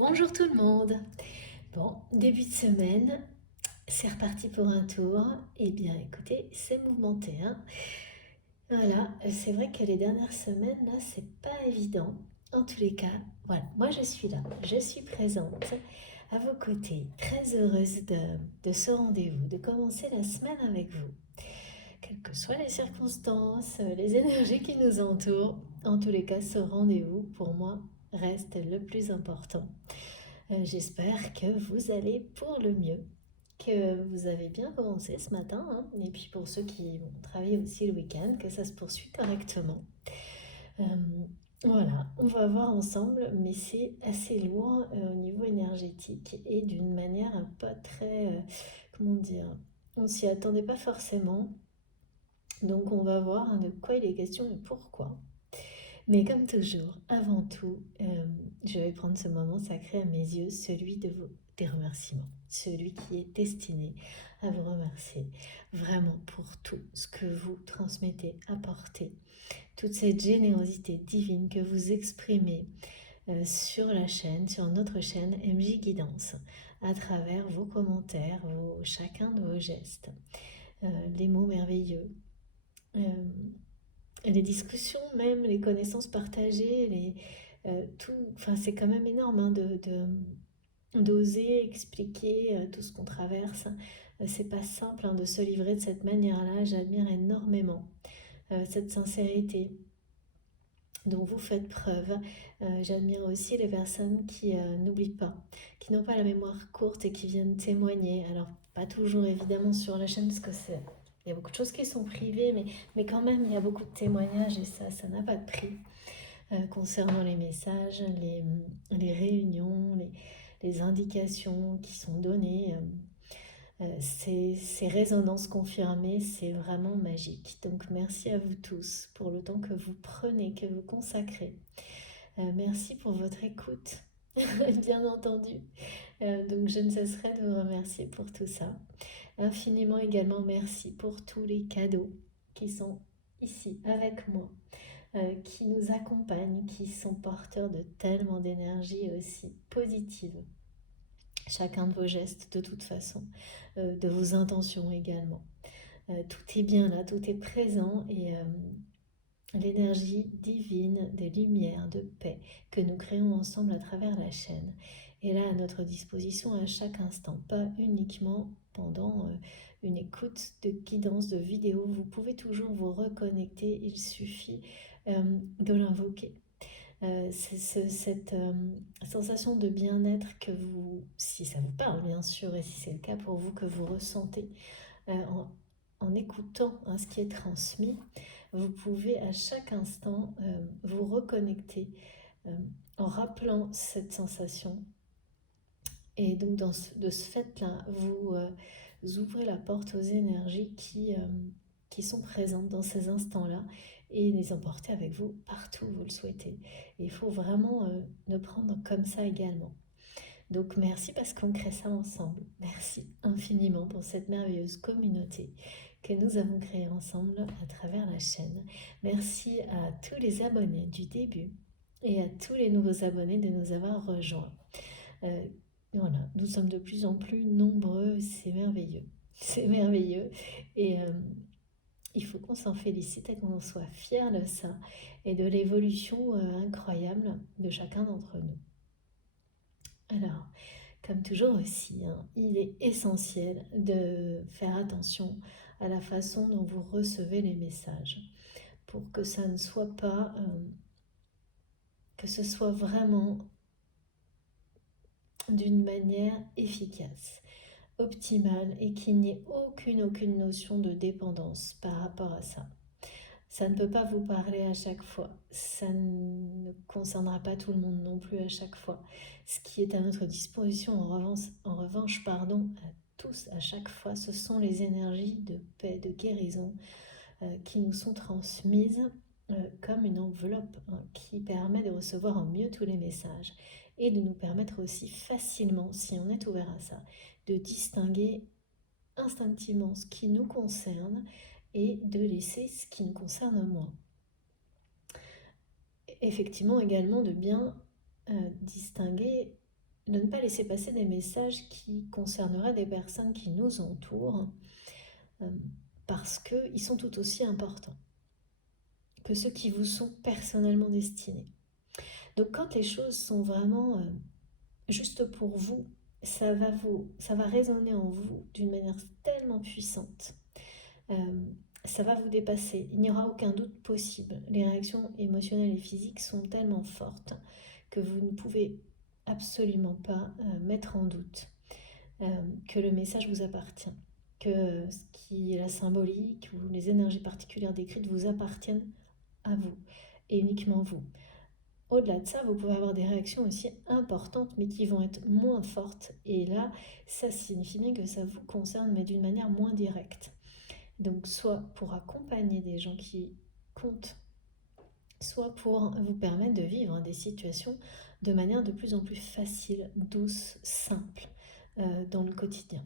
Bonjour tout le monde. Bon, début de semaine, c'est reparti pour un tour. Eh bien, écoutez, c'est mouvementé, hein. Voilà, c'est vrai que les dernières semaines, là, c'est pas évident. En tous les cas, voilà, moi je suis là, je suis présente à vos côtés, très heureuse de ce rendez-vous, de commencer la semaine avec vous. Quelles que soient les circonstances, les énergies qui nous entourent, en tous les cas, ce rendez-vous, pour moi, reste le plus important. J'espère que vous allez pour le mieux, que vous avez bien commencé ce matin, hein, et puis pour ceux qui vont travailler aussi le week-end, que ça se poursuit correctement. Euh, voilà, on va voir ensemble, mais c'est assez loin au niveau énergétique et d'une manière pas très, comment dire, on s'y attendait pas forcément. Donc on va voir, hein, de quoi il est question et pourquoi. Mais comme toujours, avant tout, je vais prendre ce moment sacré à mes yeux, celui des remerciements, celui qui est destiné à vous remercier vraiment pour tout ce que vous transmettez, apportez, toute cette générosité divine que vous exprimez sur la chaîne, sur notre chaîne MJ Guidance, à travers vos commentaires, chacun de vos gestes, les mots merveilleux. euh, les discussions même, les connaissances partagées, tout, enfin c'est quand même énorme, hein, d'oser expliquer tout ce qu'on traverse. C'est pas simple, hein, de se livrer de cette manière-là. J'admire énormément cette sincérité dont vous faites preuve. J'admire aussi les personnes qui n'oublient pas, qui n'ont pas la mémoire courte et qui viennent témoigner. Alors, pas toujours évidemment sur la chaîne, parce que il y a beaucoup de choses qui sont privées, mais quand même, il y a beaucoup de témoignages et ça n'a pas de prix. Concernant les messages, les réunions, les indications qui sont données. Ces résonances confirmées, c'est vraiment magique. Donc merci à vous tous pour le temps que vous prenez, que vous consacrez. Merci pour votre écoute, bien entendu. Donc je ne cesserai de vous remercier pour tout ça. Infiniment également merci pour tous les cadeaux qui sont ici avec moi, qui nous accompagnent, qui sont porteurs de tellement d'énergie aussi positive. Chacun de vos gestes de toute façon, de vos intentions également. Tout est bien là, tout est présent et l'énergie divine de lumière, de paix que nous créons ensemble à travers la chaîne est là à notre disposition à chaque instant, pas uniquement pendant une écoute de guidance de vidéo. Vous pouvez toujours vous reconnecter, il suffit de l'invoquer. C'est cette sensation de bien-être que vous, si ça vous parle bien sûr, et si c'est le cas pour vous, que vous ressentez en écoutant, hein, ce qui est transmis, vous pouvez à chaque instant vous reconnecter euh, en rappelant cette sensation. Et donc de ce fait-là, vous ouvrez la porte aux énergies qui sont présentes dans ces instants-là et les emporter avec vous partout où vous le souhaitez. Et il faut vraiment le prendre comme ça également. Donc merci parce qu'on crée ça ensemble. Merci infiniment pour cette merveilleuse communauté que nous avons créée ensemble à travers la chaîne. Merci à tous les abonnés du début et à tous les nouveaux abonnés de nous avoir rejoints. Euh, voilà, nous sommes de plus en plus nombreux, c'est merveilleux. C'est merveilleux et il faut qu'on s'en félicite et qu'on en soit fiers de ça et de l'évolution incroyable de chacun d'entre nous. Alors, comme toujours aussi, hein, il est essentiel de faire attention à la façon dont vous recevez les messages pour que ça ne soit pas, que ce soit vraiment d'une manière efficace, optimale et qu'il n'y ait aucune notion de dépendance par rapport à ça. Ça ne peut pas vous parler à chaque fois. Ça ne concernera pas tout le monde non plus à chaque fois. Ce qui est à notre disposition, en revanche, pardon, à tous, à chaque fois, ce sont les énergies de paix, de guérison qui nous sont transmises comme une enveloppe, hein, qui permet de recevoir en mieux tous les messages et de nous permettre aussi facilement, si on est ouvert à ça, de distinguer instinctivement ce qui nous concerne et de laisser ce qui nous concerne moins. Effectivement également de bien distinguer de ne pas laisser passer des messages qui concerneraient des personnes qui nous entourent, parce qu'ils sont tout aussi importants que ceux qui vous sont personnellement destinés. Donc quand les choses sont vraiment juste pour vous, ça va résonner en vous d'une manière tellement puissante. Ça va vous dépasser. Il n'y aura aucun doute possible. Les réactions émotionnelles et physiques sont tellement fortes que vous ne pouvez absolument pas mettre en doute que le message vous appartient, que ce qui est la symbolique ou les énergies particulières décrites vous appartiennent à vous et uniquement vous. Au-delà de ça, vous pouvez avoir des réactions aussi importantes, mais qui vont être moins fortes. Et là, ça signifie bien que ça vous concerne, mais d'une manière moins directe. Donc, soit pour accompagner des gens qui comptent, soit pour vous permettre de vivre des situations de manière de plus en plus facile, douce, simple dans le quotidien.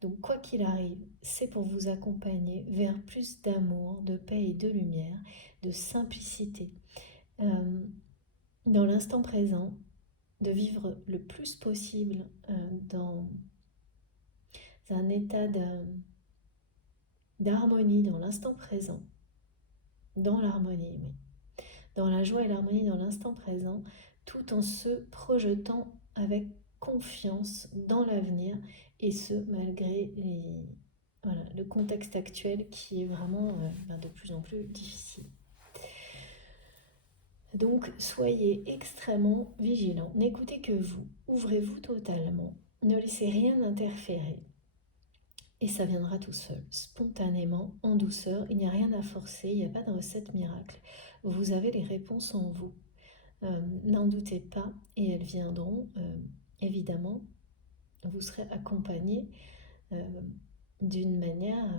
Donc, quoi qu'il arrive, c'est pour vous accompagner vers plus d'amour, de paix et de lumière, de simplicité. Dans l'instant présent, de vivre le plus possible dans un état d'harmonie dans l'instant présent, dans l'harmonie, oui, dans la joie et l'harmonie dans l'instant présent, tout en se projetant avec confiance dans l'avenir, et ce, malgré le contexte actuel qui est vraiment de plus en plus difficile. Donc, soyez extrêmement vigilants. N'écoutez que vous. Ouvrez-vous totalement. Ne laissez rien interférer. Et ça viendra tout seul, spontanément, en douceur. Il n'y a rien à forcer, il n'y a pas de recette miracle. Vous avez les réponses en vous. N'en doutez pas, et elles viendront, évidemment. Vous serez accompagné d'une manière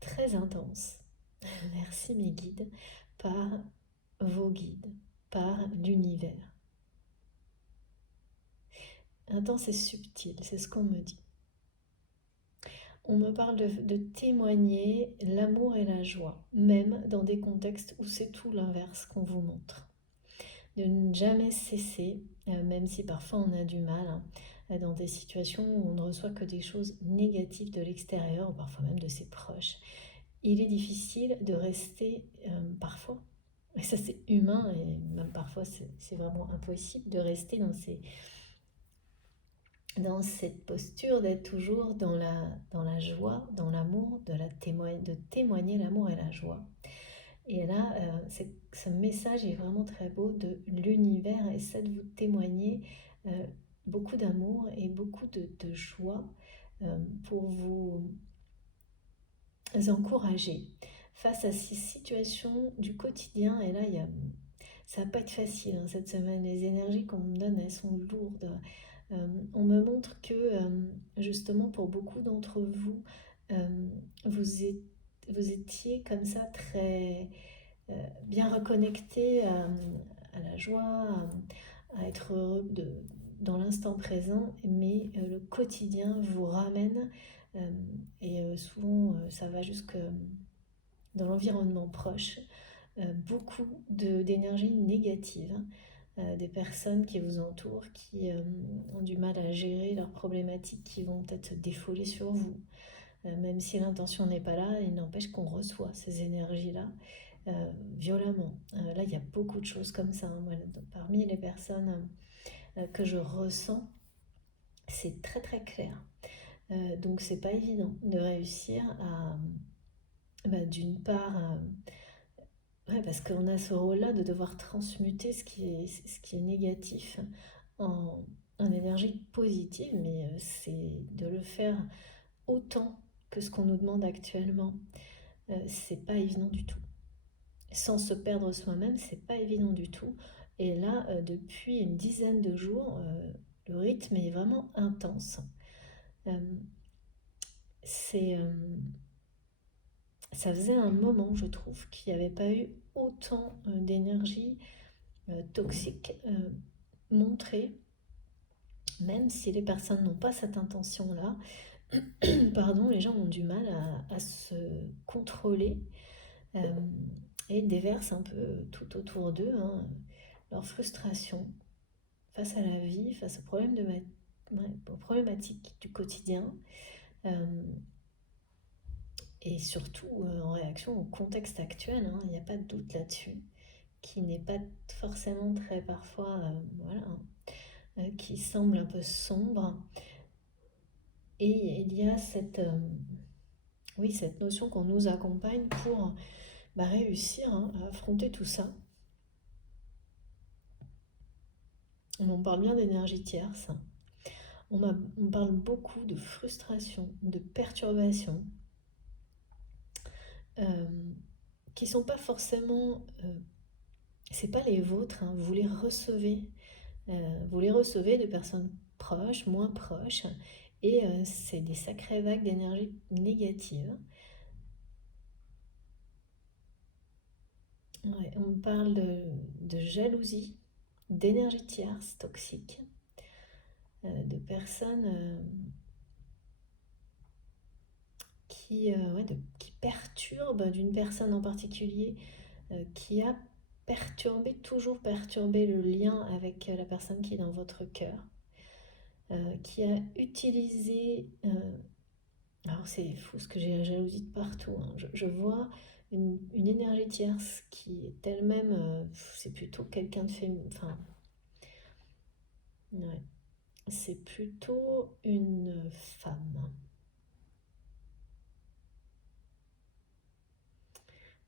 très intense. Merci mes guides, par vos guides, par l'univers. Intense et subtil, c'est ce qu'on me dit. On me parle de témoigner l'amour et la joie, même dans des contextes où c'est tout l'inverse qu'on vous montre. De ne jamais cesser, même si parfois on a du mal, dans des situations où on ne reçoit que des choses négatives de l'extérieur, ou parfois même de ses proches. Il est difficile de rester parfois, et ça c'est humain, et même parfois c'est vraiment impossible de rester dans cette posture d'être toujours dans la joie, dans l'amour, de témoigner l'amour et la joie. Et là, ce message est vraiment très beau de l'univers, et ça de vous témoigner beaucoup d'amour et beaucoup de joie pour vous encourager face à ces situations du quotidien. Et là, ça va pas être facile cette semaine. Les énergies qu'on me donne, elles sont lourdes. On me montre que justement pour beaucoup d'entre vous, vous étiez comme ça très bien reconnecté à la joie, à être heureux dans l'instant présent, mais le quotidien vous ramène, et souvent ça va jusque dans l'environnement proche, beaucoup d'énergie négative, des personnes qui vous entourent, qui ont du mal à gérer leurs problématiques, qui vont peut-être se défauler sur vous. Même si l'intention n'est pas là, il n'empêche qu'on reçoit ces énergies-là violemment. Là, il y a beaucoup de choses comme ça. Voilà. Parmi les personnes que je ressens, c'est très très clair. Donc, c'est pas évident de réussir à, d'une part, parce qu'on a ce rôle-là de devoir transmuter ce qui est négatif en énergie positive, mais c'est de le faire autant que ce qu'on nous demande actuellement. C'est pas évident du tout. Sans se perdre soi-même, c'est pas évident du tout. Et là, depuis une dizaine de jours, le rythme est vraiment intense. Ça faisait un moment, je trouve, qu'il n'y avait pas eu autant d'énergie toxique montrée, même si les personnes n'ont pas cette intention-là. Pardon, les gens ont du mal à se contrôler et déversent un peu tout autour d'eux, leur frustration face à la vie, face aux aux problématiques du quotidien, et surtout en réaction au contexte actuel, hein, il n'y a pas de doute là-dessus, qui n'est pas forcément très parfois, qui semble un peu sombre. Et il y a cette notion qu'on nous accompagne pour réussir à affronter tout ça. On parle bien d'énergie tierce. On parle beaucoup de frustration, de perturbation, qui sont pas forcément... c'est pas les vôtres, hein. Vous les recevez. Vous les recevez de personnes proches, moins proches, et c'est des sacrées vagues d'énergie négative. Ouais, on parle de jalousie, d'énergie tierce toxique, de personnes qui perturbent, d'une personne en particulier qui a toujours perturbé le lien avec la personne qui est dans votre cœur, qui a utilisé... alors c'est fou parce que j'ai la jalousie de partout, hein. Je vois une énergie tierce qui est elle-même, c'est plutôt quelqu'un de féminin, enfin, ouais, c'est plutôt une femme.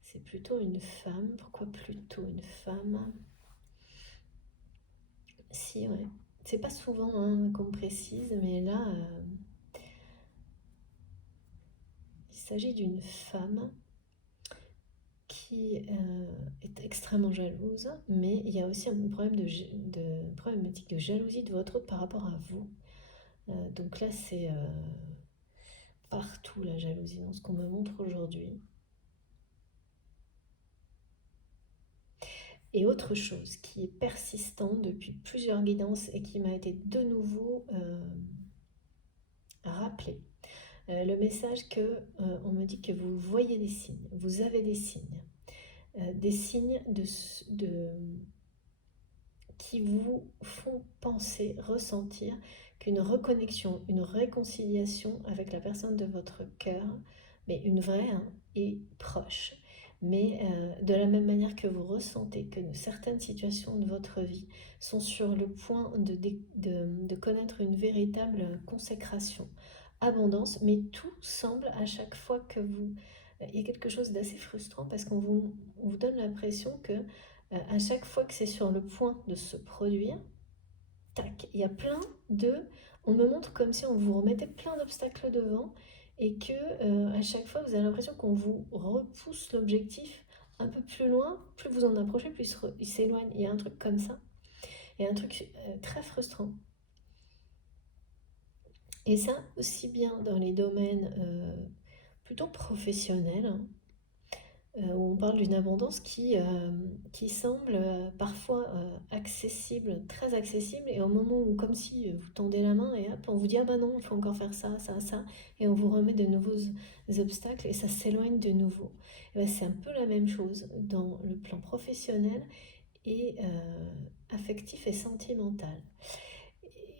C'est plutôt une femme. Pourquoi plutôt une femme? Si, ouais. C'est pas souvent qu'on précise, mais là, il s'agit d'une femme qui est extrêmement jalouse, mais il y a aussi un problème problématique de jalousie de votre autre par rapport à vous. Donc là, c'est partout la jalousie dans ce qu'on me montre aujourd'hui. Et autre chose qui est persistant depuis plusieurs guidances et qui m'a été de nouveau rappelé. Le message que on me dit que vous voyez des signes, vous avez des signes qui vous font penser, ressentir qu'une reconnexion, une réconciliation avec la personne de votre cœur, mais une vraie, est proche. Mais de la même manière que vous ressentez que certaines situations de votre vie sont sur le point de connaître une véritable consécration, abondance, mais tout semble à chaque fois que vous... Il y a quelque chose d'assez frustrant parce qu'on vous donne l'impression que à chaque fois que c'est sur le point de se produire, tac, il y a on me montre comme si on vous remettait plein d'obstacles devant et que à chaque fois vous avez l'impression qu'on vous repousse l'objectif un peu plus loin, plus vous en approchez, plus il s'éloigne. Il y a un truc comme ça. Il y a un truc très frustrant. Et ça, aussi bien dans les domaines plutôt professionnels, où on parle d'une abondance qui semble parfois accessible, très accessible, et au moment où, comme si vous tendez la main et hop, on vous dit ah bah non, il faut encore faire ça, ça, ça, et on vous remet de nouveaux obstacles et ça s'éloigne de nouveau. Et ben, c'est un peu la même chose dans le plan professionnel et affectif et sentimental.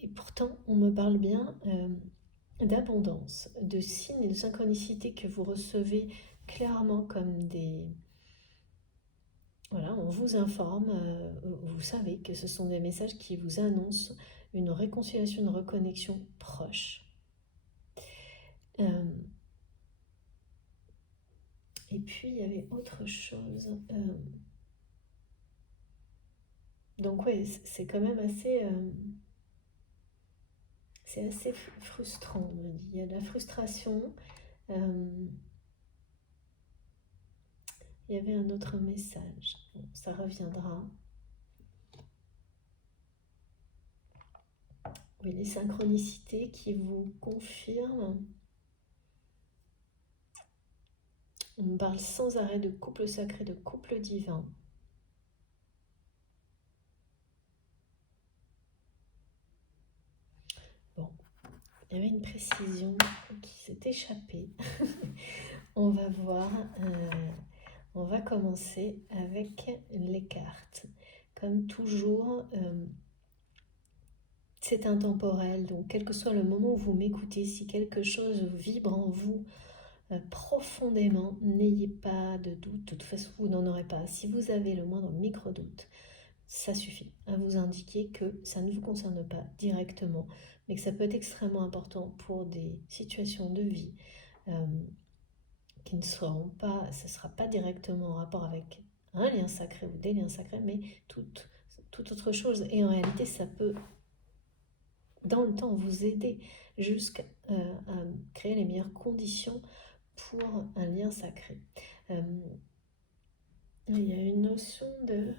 Et pourtant, on me parle bien d'abondance, de signes et de synchronicité que vous recevez clairement comme des... Voilà, on vous informe, vous savez que ce sont des messages qui vous annoncent une réconciliation, une reconnexion proche. Et puis il y avait autre chose. Donc oui, c'est quand même assez... c'est assez frustrant, on me dit. Il y a de la frustration. Il y avait un autre message. Bon, ça reviendra. Oui, les synchronicités qui vous confirment. On me parle sans arrêt de couple sacré, de couple divin. Bon, il y avait une précision qui s'est échappée. On va voir. On va commencer avec les cartes. comme toujours, c'est intemporel. Donc, quel que soit le moment où vous m'écoutez, si quelque chose vibre en vous profondément, n'ayez pas de doute. De toute façon, vous n'en aurez pas. Si vous avez le moindre micro-doute, ça suffit à vous indiquer que ça ne vous concerne pas directement, mais que ça peut être extrêmement important pour des situations de vie qui ne seront pas, ce ne sera pas directement en rapport avec un lien sacré ou des liens sacrés, mais toute autre chose. Et en réalité, ça peut, dans le temps, vous aider jusqu'à créer les meilleures conditions pour un lien sacré. Il y a une notion de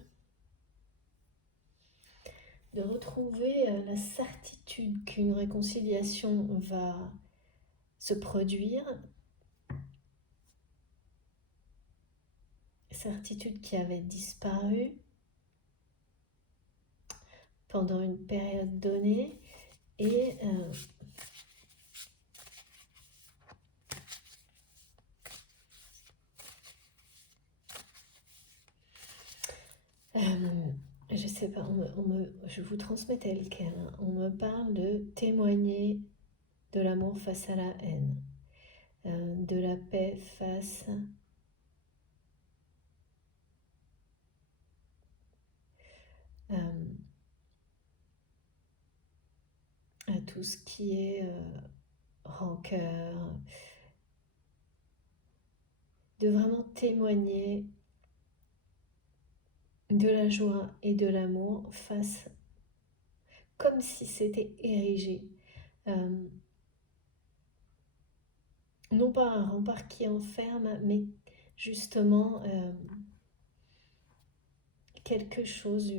retrouver la certitude qu'une réconciliation va se produire, certitude qui avait disparu pendant une période donnée, et je sais pas, je vous transmets tel quel, hein. On me parle de témoigner de l'amour face à la haine, de la paix face à tout ce qui est rancœur, de vraiment témoigner de la joie et de l'amour face, comme si c'était érigé, non pas un rempart qui enferme, mais justement quelque chose,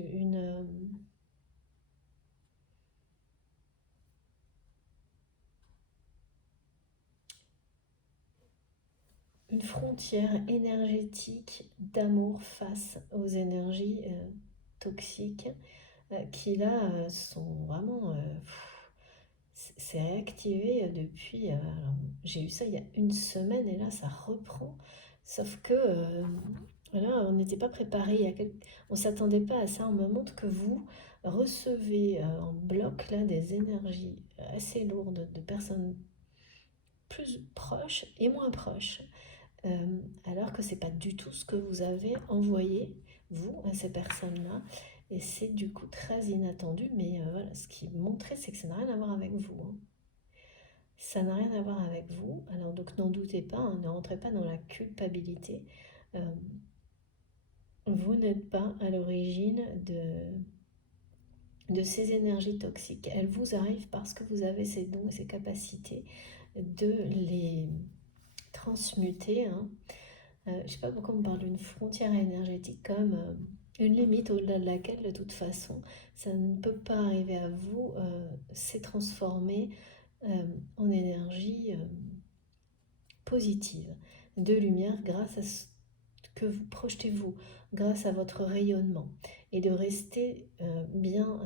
une frontière énergétique d'amour face aux énergies toxiques qui là sont vraiment... c'est réactivé depuis... j'ai eu ça il y a une semaine et là ça reprend. Sauf que là on n'était pas préparé, on ne s'attendait pas à ça. On me montre que vous recevez en bloc là des énergies assez lourdes de personnes plus proches et moins proches. Alors que c'est pas du tout ce que vous avez envoyé, vous, à ces personnes-là. Et c'est du coup très inattendu, mais voilà, ce qui montrait, c'est que ça n'a rien à voir avec vous, hein. Ça n'a rien à voir avec vous, alors donc n'en doutez pas, hein, ne rentrez pas dans la culpabilité. Vous n'êtes pas à l'origine de ces énergies toxiques. Elles vous arrivent parce que vous avez ces dons et ces capacités de les transmuter, hein. Je ne sais pas pourquoi on parle d'une frontière énergétique comme une limite au-delà de laquelle, de toute façon, ça ne peut pas arriver à vous, c'est transformé en énergie positive, de lumière grâce à ce que vous projetez vous, grâce à votre rayonnement, et de rester bien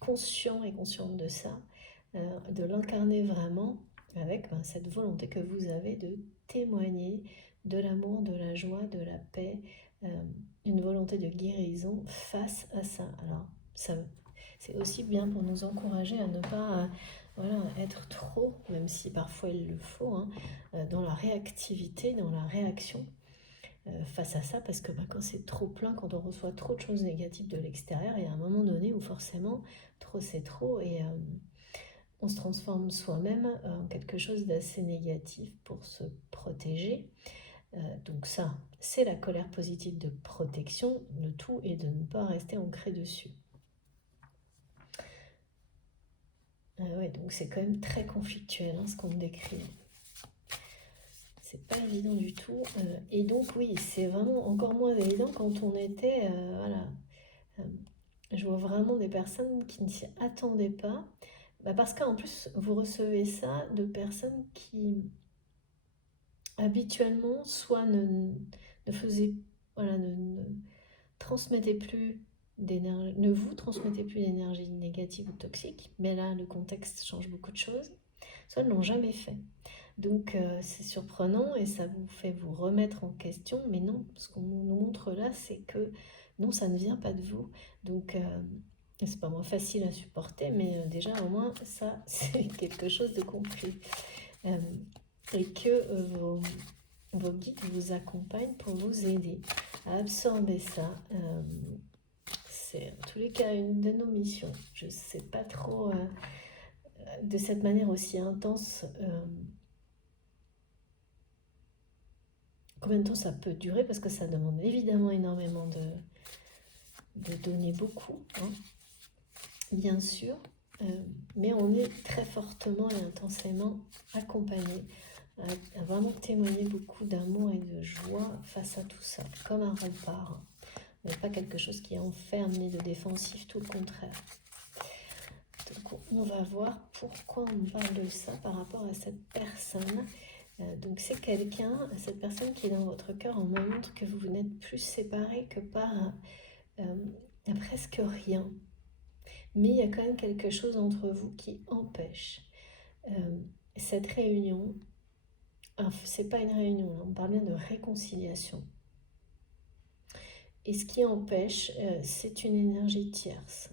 conscient et consciente de ça, de l'incarner vraiment avec cette volonté que vous avez de témoigner de l'amour, de la joie, de la paix, une volonté de guérison face à ça. Alors, ça, c'est aussi bien pour nous encourager à ne pas voilà, être trop, même si parfois il le faut, hein, dans la réactivité, dans la réaction face à ça, parce que quand c'est trop plein, quand on reçoit trop de choses négatives de l'extérieur, il y a un moment donné où forcément, trop c'est trop, et on se transforme soi-même en quelque chose d'assez négatif pour se protéger. Donc ça, c'est la colère positive de protection. Le tout est de ne pas rester ancré dessus. Ouais, donc c'est quand même très conflictuel ce qu'on me décrit. C'est pas évident du tout. Et donc oui, c'est vraiment encore moins évident quand on était... voilà. Je vois vraiment des personnes qui ne s'y attendaient pas. Parce qu'en plus, vous recevez ça de personnes qui habituellement soit ne faisaient... Voilà, ne transmettez plus d'énergie, ne vous transmettez plus d'énergie négative ou toxique, mais là le contexte change beaucoup de choses, soit ne l'ont jamais fait. Donc c'est surprenant et ça vous fait vous remettre en question, mais non, ce qu'on nous montre là, c'est que non, ça ne vient pas de vous. Donc, c'est pas moins facile à supporter, mais déjà, au moins, ça, c'est quelque chose de compris. Et que vos guides vous accompagnent pour vous aider à absorber ça. C'est en tous les cas une de nos missions. Je ne sais pas trop de cette manière aussi intense combien de temps ça peut durer, parce que ça demande évidemment énormément de donner beaucoup, hein, bien sûr, mais on est très fortement et intensément accompagné à vraiment témoigner beaucoup d'amour et de joie face à tout ça, comme un rempart, mais pas quelque chose qui enferme ni de défensif, tout le contraire. Donc on va voir pourquoi on parle de ça par rapport à cette personne. Donc c'est quelqu'un, cette personne qui est dans votre cœur, on me montre que vous n'êtes plus séparés que par presque rien. Mais il y a quand même quelque chose entre vous qui empêche cette réunion. C'est pas une réunion, on parle bien de réconciliation. Et ce qui empêche, c'est une énergie tierce.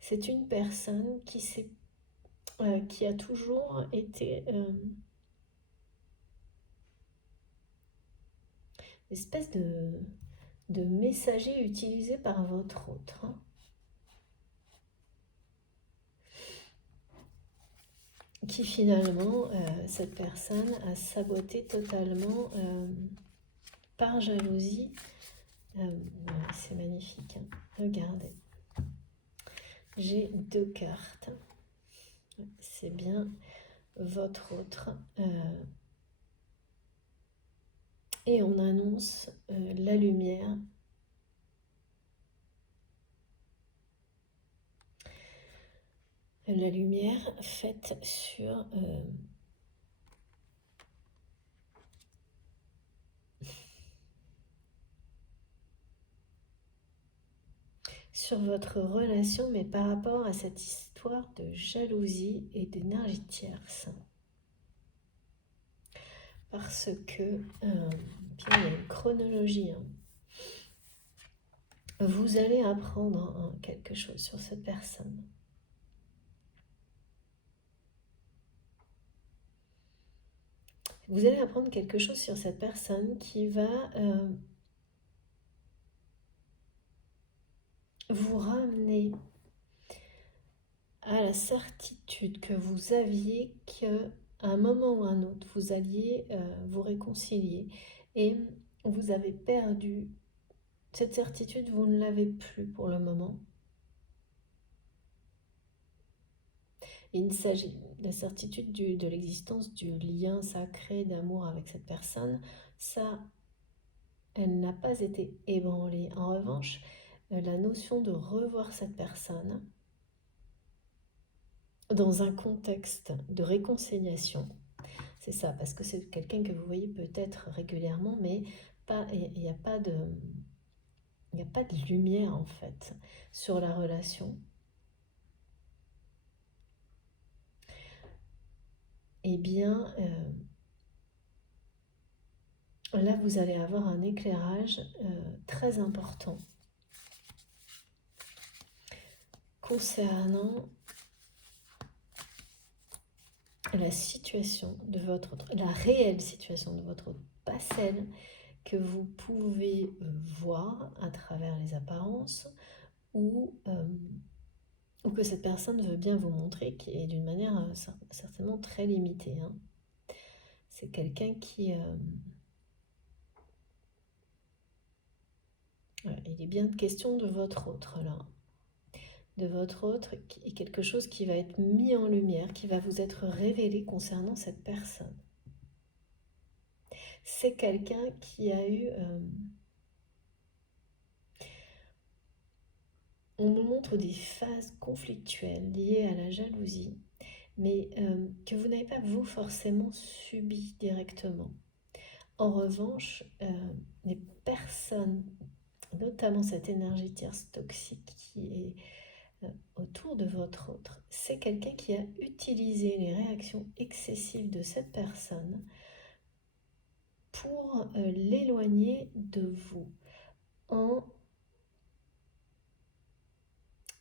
C'est une personne qui a toujours été une espèce de messager utilisé par votre autre. Hein. Qui finalement, cette personne a saboté totalement par jalousie. C'est magnifique, hein. Regardez. J'ai 2 cartes. C'est bien votre autre. Et on annonce la lumière. La lumière faite sur votre relation, mais par rapport à cette histoire de jalousie et d'énergie tierce. Parce que, puis il y a une chronologie, hein. Vous allez apprendre quelque chose sur cette personne. Vous allez apprendre quelque chose sur cette personne qui va vous ramener à la certitude que vous aviez qu'à un moment ou un autre, vous alliez vous réconcilier. Et vous avez perdu cette certitude, vous ne l'avez plus pour le moment. Il s'agit de la certitude de l'existence du lien sacré d'amour avec cette personne. Ça, elle n'a pas été ébranlée. En revanche, la notion de revoir cette personne dans un contexte de réconciliation, c'est ça, parce que c'est quelqu'un que vous voyez peut-être régulièrement, mais il n'y a pas de lumière en fait sur la relation. Eh bien, là, vous allez avoir un éclairage très important concernant la situation de votre autre, la réelle situation de votre autre, pas celle que vous pouvez voir à travers les apparences ou que cette personne veut bien vous montrer, qui est d'une manière certainement très limitée. Hein. C'est quelqu'un qui... il est bien question de votre autre là. De votre autre, et quelque chose qui va être mis en lumière, qui va vous être révélé concernant cette personne. C'est quelqu'un qui a eu... on nous montre des phases conflictuelles liées à la jalousie, mais que vous n'avez pas, vous, forcément subi directement. En revanche, les personnes, notamment cette énergie tierce toxique qui est autour de votre autre, c'est quelqu'un qui a utilisé les réactions excessives de cette personne pour l'éloigner de vous, en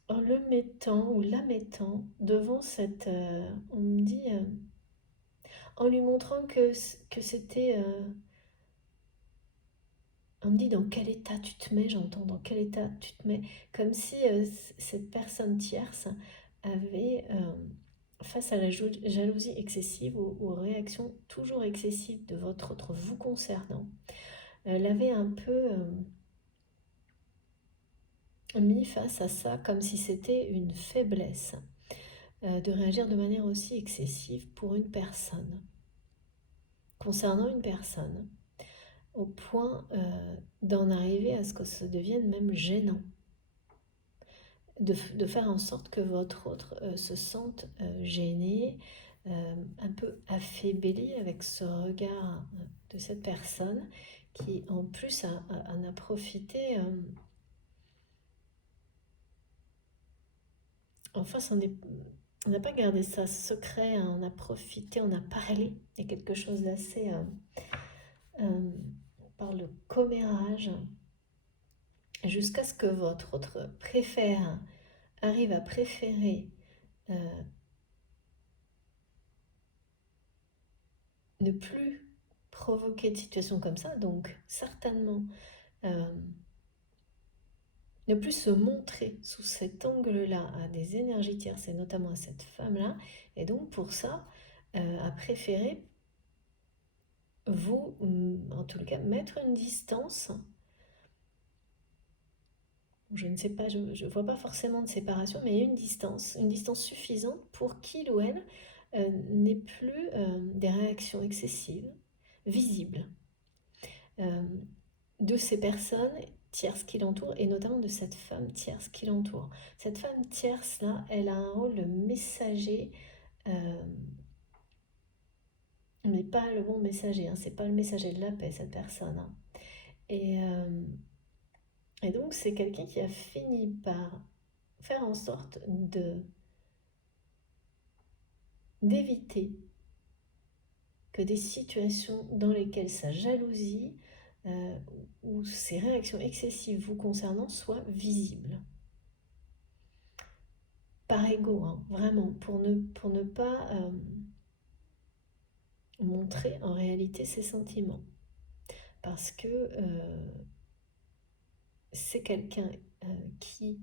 en le mettant ou la mettant devant cette... on me dit... en lui montrant que c'était... on me dit dans quel état tu te mets, j'entends dans quel état tu te mets, comme si cette personne tierce avait, face à la jalousie excessive ou aux réactions toujours excessives de votre autre vous concernant, l'avait un peu mis face à ça comme si c'était une faiblesse de réagir de manière aussi excessive pour une personne, concernant une personne, au point d'en arriver à ce que ça devienne même gênant. De faire en sorte que votre autre se sente gêné, un peu affaibli avec ce regard de cette personne qui en plus en a profité. Enfin, on n'a pas gardé ça secret, hein, on a profité, on a parlé. Il y a quelque chose d'assez... on parle de commérage, jusqu'à ce que votre autre arrive à préférer ne plus provoquer de situations comme ça, donc certainement ne plus se montrer sous cet angle-là à des énergies tierces et notamment à cette femme-là, et donc pour ça, a préféré vous, en tout cas, mettre une distance. Je ne sais pas, je ne vois pas forcément de séparation, mais une distance suffisante pour qu'il ou elle n'ait plus des réactions excessives, visibles, de ces personnes tierces qui l'entourent et notamment de cette femme tierce qui l'entoure. Cette femme tierce-là, elle a un rôle de messager, mais pas le bon messager, hein, c'est pas le messager de la paix, cette personne. Hein. Et donc, c'est quelqu'un qui a fini par faire en sorte d'éviter que des situations dans lesquelles sa jalousie ou ses réactions excessives vous concernant soient visibles. Par ego, hein, vraiment, pour ne pas montrer en réalité ses sentiments. Parce que c'est quelqu'un qui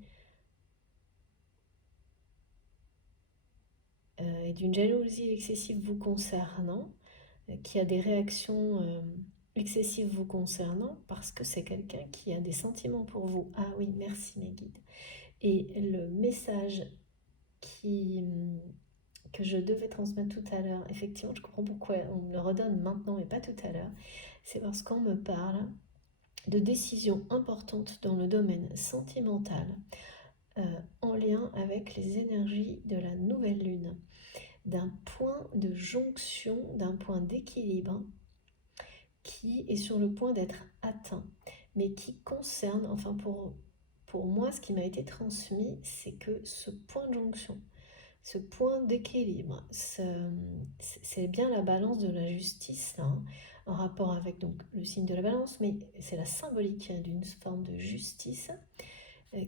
est d'une jalousie excessive vous concernant, qui a des réactions excessives vous concernant, parce que c'est quelqu'un qui a des sentiments pour vous. Ah oui, merci mes guides. Et le message que je devais transmettre tout à l'heure, effectivement, je comprends pourquoi on me le redonne maintenant et pas tout à l'heure, c'est parce qu'on me parle de décisions importantes dans le domaine sentimental en lien avec les énergies de la nouvelle lune, d'un point de jonction, d'un point d'équilibre qui est sur le point d'être atteint, mais qui concerne, enfin pour moi, ce qui m'a été transmis, c'est que ce point de jonction, ce point d'équilibre, c'est bien la balance de la justice, là, hein, en rapport avec donc, le signe de la balance, mais c'est la symbolique hein, d'une forme de justice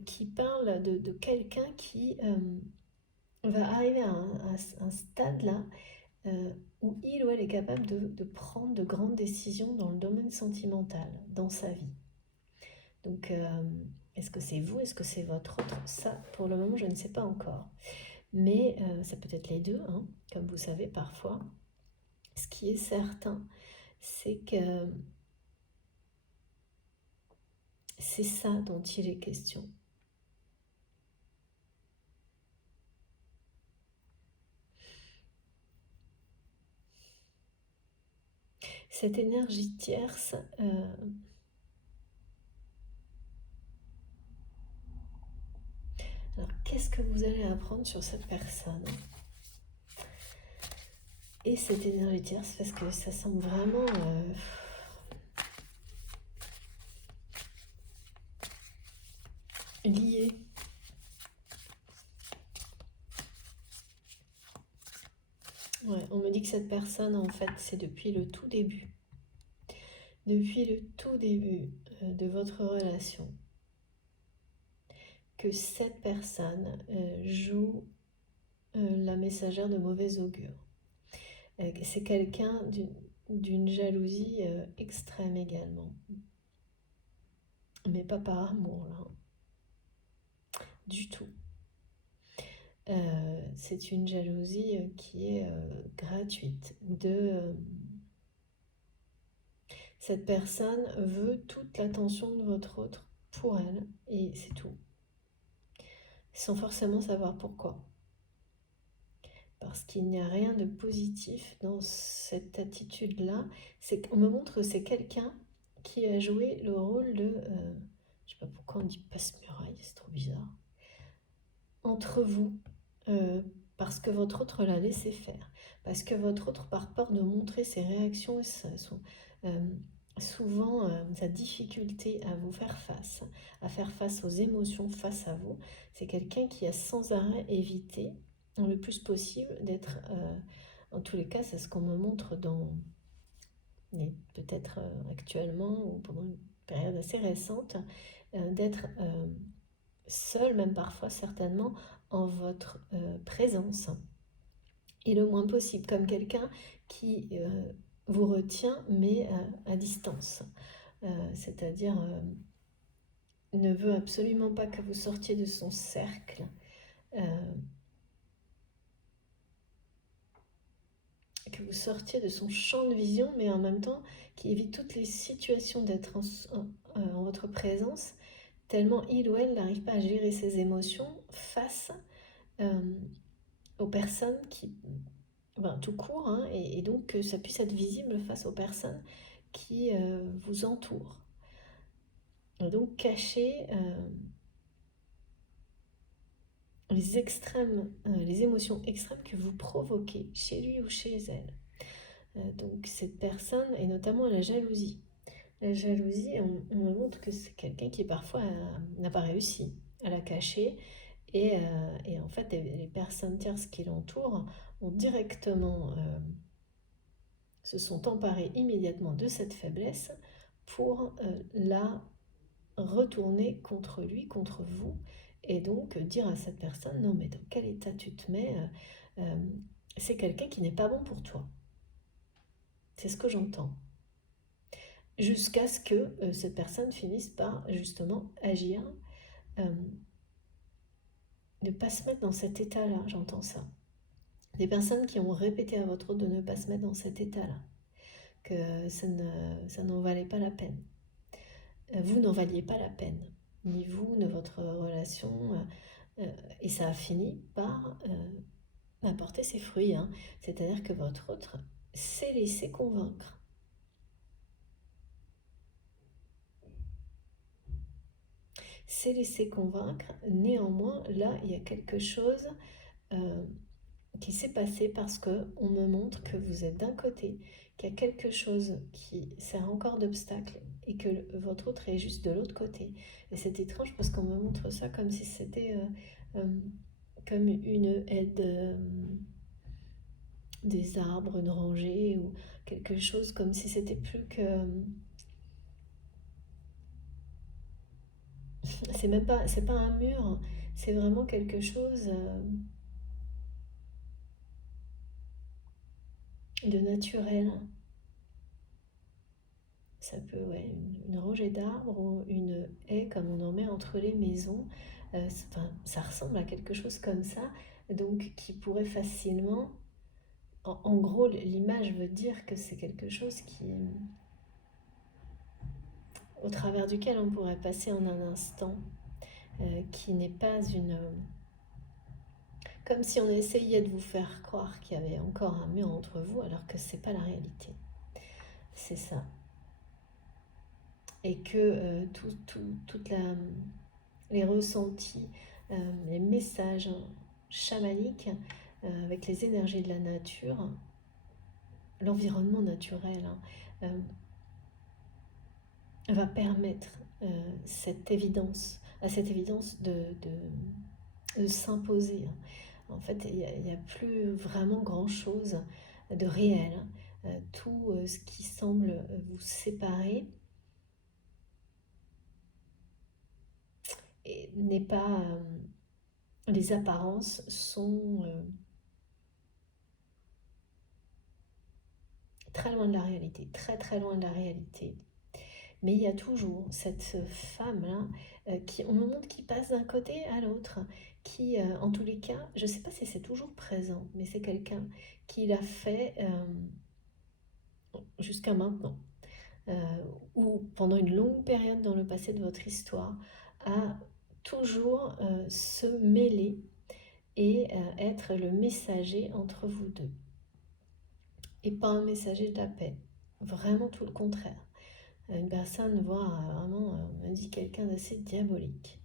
qui parle de quelqu'un qui va arriver à un stade là où il ou elle est capable de prendre de grandes décisions dans le domaine sentimental, dans sa vie. Donc, est-ce que c'est vous, est-ce que c'est votre autre? Ça, pour le moment, je ne sais pas encore. Mais ça peut être les deux, hein, comme vous savez parfois. Ce qui est certain, c'est que c'est ça dont il est question. Cette énergie tierce, alors qu'est-ce que vous allez apprendre sur cette personne et cette énergie tierce, parce que ça semble vraiment lié. Ouais, on me dit que cette personne, en fait, c'est depuis le tout début. Depuis le tout début de votre relation. que cette personne joue la messagère de mauvais augure. C'est quelqu'un d'une jalousie extrême également. Mais pas par amour, là. Du tout. C'est une jalousie qui est gratuite. Cette personne veut toute l'attention de votre autre pour elle, et c'est tout. Sans forcément savoir pourquoi. Parce qu'il n'y a rien de positif dans cette attitude-là. On me montre que c'est quelqu'un qui a joué le rôle de... je sais pas pourquoi on dit passe-muraille, c'est trop bizarre. Entre vous, parce que votre autre l'a laissé faire. Parce que votre autre, par peur de montrer ses réactions et souvent sa difficulté à vous faire face, à faire face aux émotions face à vous, c'est quelqu'un qui a sans arrêt évité le plus possible d'être, en tous les cas, c'est ce qu'on me montre peut-être actuellement ou pendant une période assez récente, d'être seul, même parfois certainement, en votre présence. Et le moins possible, comme quelqu'un qui vous retient, mais à distance. C'est-à-dire ne veut absolument pas que vous sortiez de son cercle, que vous sortiez de son champ de vision, mais en même temps qui évite toutes les situations d'être en votre présence, tellement il ou elle n'arrive pas à gérer ses émotions face aux personnes qui... tout court, hein, et donc que ça puisse être visible face aux personnes qui vous entourent. Et donc cacher les extrêmes, les émotions extrêmes que vous provoquez chez lui ou chez elle. Donc cette personne, et notamment la jalousie. La jalousie, on me montre que c'est quelqu'un qui parfois n'a pas réussi à la cacher. Et en fait, les personnes tierces qui l'entourent ont directement se sont emparées immédiatement de cette faiblesse pour la retourner contre lui, contre vous, et donc dire à cette personne, non mais dans quel état tu te mets, c'est quelqu'un qui n'est pas bon pour toi. C'est ce que j'entends. Jusqu'à ce que cette personne finisse par justement agir, ne pas se mettre dans cet état-là, j'entends ça. Des personnes qui ont répété à votre autre de ne pas se mettre dans cet état-là, que ça n'en valait pas la peine. Vous n'en valiez pas la peine, ni vous, ni votre relation, et ça a fini par porter ses fruits, hein. C'est-à-dire que votre autre s'est laissé convaincre. S'est laissé convaincre, néanmoins, là, il y a quelque chose qui s'est passé parce qu'on me montre que vous êtes d'un côté, qu'il y a quelque chose qui sert encore d'obstacle et que votre autre est juste de l'autre côté. Et c'est étrange parce qu'on me montre ça comme si c'était comme une aide des arbres, une rangée ou quelque chose comme si c'était plus que... c'est pas un mur, c'est vraiment quelque chose de naturel. Ça peut, ouais, une rangée d'arbres ou une haie comme on en met entre les maisons. Ça ressemble à quelque chose comme ça, donc qui pourrait facilement... En gros, l'image veut dire que c'est quelque chose au travers duquel on pourrait passer en un instant, qui n'est pas une... comme si on essayait de vous faire croire qu'il y avait encore un mur entre vous, alors que c'est pas la réalité. C'est ça. Et que les ressentis, les messages chamaniques avec les énergies de la nature, l'environnement naturel, va permettre cette évidence de s'imposer. En fait, il n'y a plus vraiment grand-chose de réel. Tout ce qui semble vous séparer n'est pas... les apparences sont très loin de la réalité, très très loin de la réalité. Mais il y a toujours cette femme-là qui, au moment qui passe d'un côté à l'autre, qui, en tous les cas, je ne sais pas si c'est toujours présent, mais c'est quelqu'un qui l'a fait jusqu'à maintenant, ou pendant une longue période dans le passé de votre histoire, a toujours se mêler et être le messager entre vous deux. Et pas un messager de la paix, vraiment tout le contraire. Une personne, voire vraiment, on me dit quelqu'un d'assez diabolique,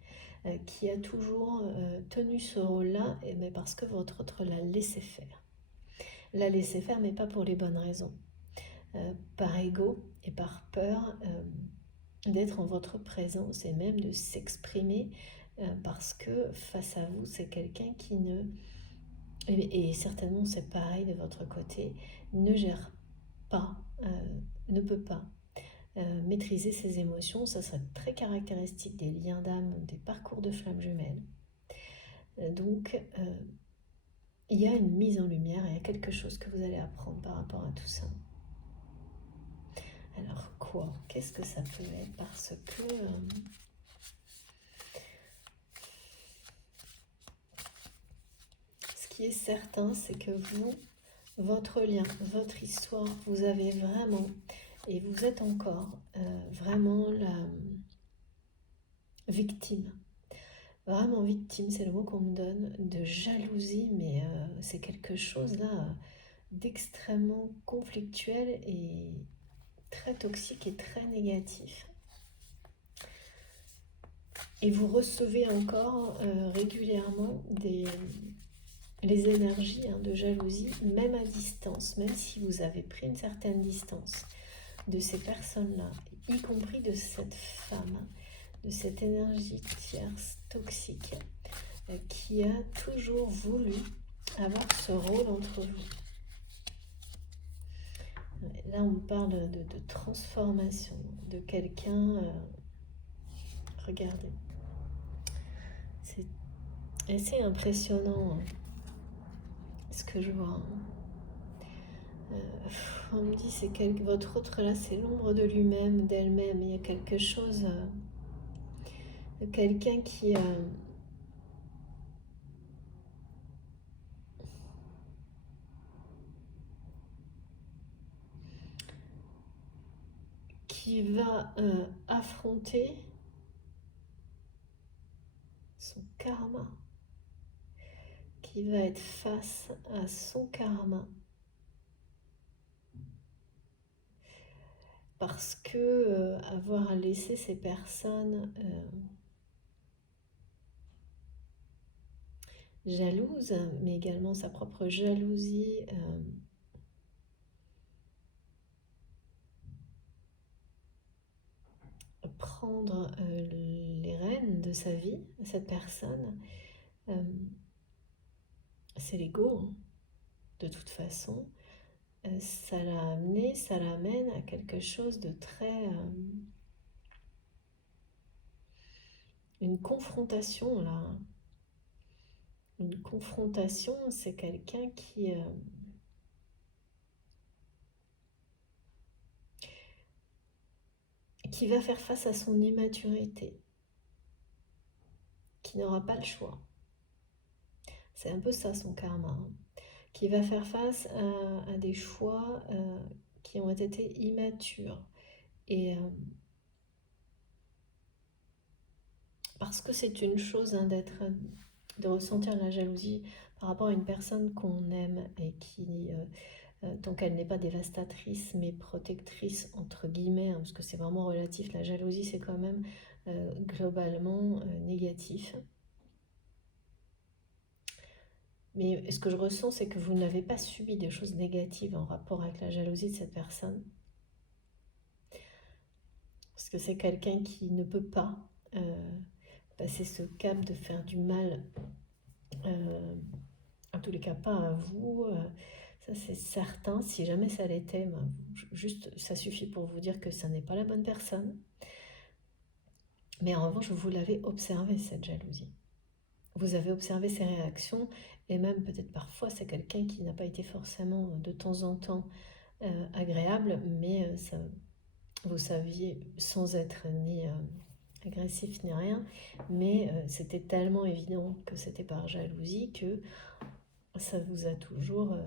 qui a toujours tenu ce rôle-là, mais parce que votre autre l'a laissé faire. L'a laissé faire, mais pas pour les bonnes raisons. Par ego et par peur d'être en votre présence et même de s'exprimer, parce que face à vous, c'est quelqu'un qui ne... Et certainement c'est pareil de votre côté, ne gère pas, ne peut pas maîtriser ses émotions. Ça serait très caractéristique des liens d'âme, des parcours de flammes jumelles. Donc, il y a une mise en lumière, il y a quelque chose que vous allez apprendre par rapport à tout ça. Alors quoi? Qu'est-ce que ça peut être? Parce que ce qui est certain, c'est que vous, votre lien, votre histoire, vous avez vraiment, et vous êtes encore vraiment la victime. Vraiment victime, c'est le mot qu'on me donne, de jalousie, mais c'est quelque chose là d'extrêmement conflictuel et très toxique et très négatif. Et vous recevez encore régulièrement les énergies de jalousie, même à distance, même si vous avez pris une certaine distance de ces personnes-là, y compris de cette femme, de cette énergie tierce, toxique, qui a toujours voulu avoir ce rôle entre vous. Là, on parle de transformation de quelqu'un. Regardez. C'est assez impressionnant ce que je vois. On me dit c'est votre autre là, c'est l'ombre de lui-même, d'elle-même. Il y a quelque chose, quelqu'un qui va affronter son karma, qui va être face à son karma. Parce que avoir laissé ces personnes jalouses, mais également sa propre jalousie, prendre les rênes de sa vie, cette personne, c'est l'ego, hein, de toute façon. Ça l'a amené, ça l'amène à quelque chose de très... une confrontation, là. Une confrontation, c'est quelqu'un qui va faire face à son immaturité, qui n'aura pas le choix. C'est un peu ça son karma, hein. Qui va faire face à des choix qui ont été immatures. Et parce que c'est une chose de ressentir la jalousie par rapport à une personne qu'on aime et qui, donc elle n'est pas dévastatrice mais protectrice entre guillemets, hein, parce que c'est vraiment relatif, la jalousie c'est quand même globalement négatif. Mais ce que je ressens, c'est que vous n'avez pas subi des choses négatives en rapport avec la jalousie de cette personne. Parce que c'est quelqu'un qui ne peut pas passer ce cap de faire du mal, en tous les cas pas à vous. Ça c'est certain. Si jamais ça l'était, juste ça suffit pour vous dire que ça n'est pas la bonne personne. Mais en revanche, vous l'avez observé, cette jalousie. Vous avez observé ses réactions, et même peut-être parfois c'est quelqu'un qui n'a pas été forcément de temps en temps agréable, mais ça, vous saviez, sans être ni agressif ni rien, mais c'était tellement évident que c'était par jalousie que ça vous a toujours...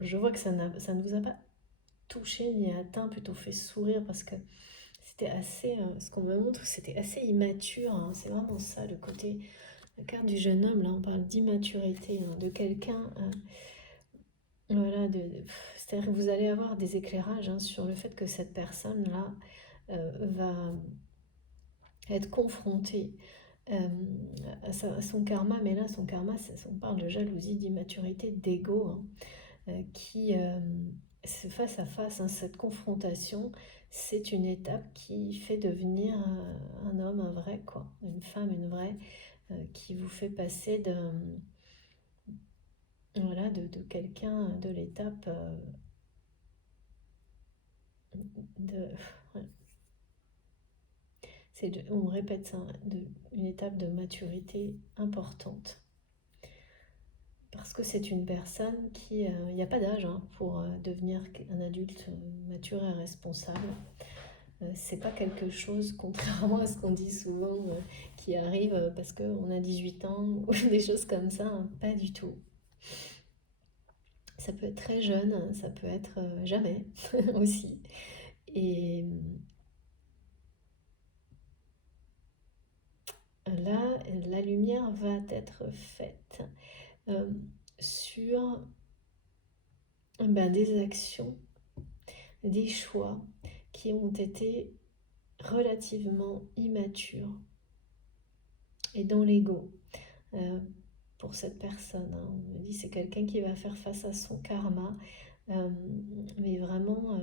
je vois que ça ne vous a pas touché ni atteint, plutôt fait sourire, parce que c'était assez... ce qu'on me montre, c'était assez immature, hein. C'est vraiment ça, le côté... La carte du jeune homme, là, on parle d'immaturité, hein, de quelqu'un... voilà, c'est-à-dire que vous allez avoir des éclairages, hein, sur le fait que cette personne-là va être confrontée à son karma, mais là, son karma, on parle de jalousie, d'immaturité, d'ego, hein, qui, face à face, hein, cette confrontation, c'est une étape qui fait devenir un homme, un vrai, quoi, une femme, une vraie, qui vous fait passer voilà, de quelqu'un, de l'étape de... on répète ça, une étape de maturité importante. Parce que c'est une personne qui... Il n'y a pas d'âge, hein, pour devenir un adulte mature et responsable. C'est pas quelque chose, contrairement à ce qu'on dit souvent, qui arrive parce qu'on a 18 ans ou des choses comme ça, hein, pas du tout. Ça peut être très jeune, ça peut être jamais aussi. Et là, la lumière va être faite euh, sur des actions, des choix qui ont été relativement immatures et dans l'ego. Pour cette personne, hein. On me dit c'est quelqu'un qui va faire face à son karma, mais vraiment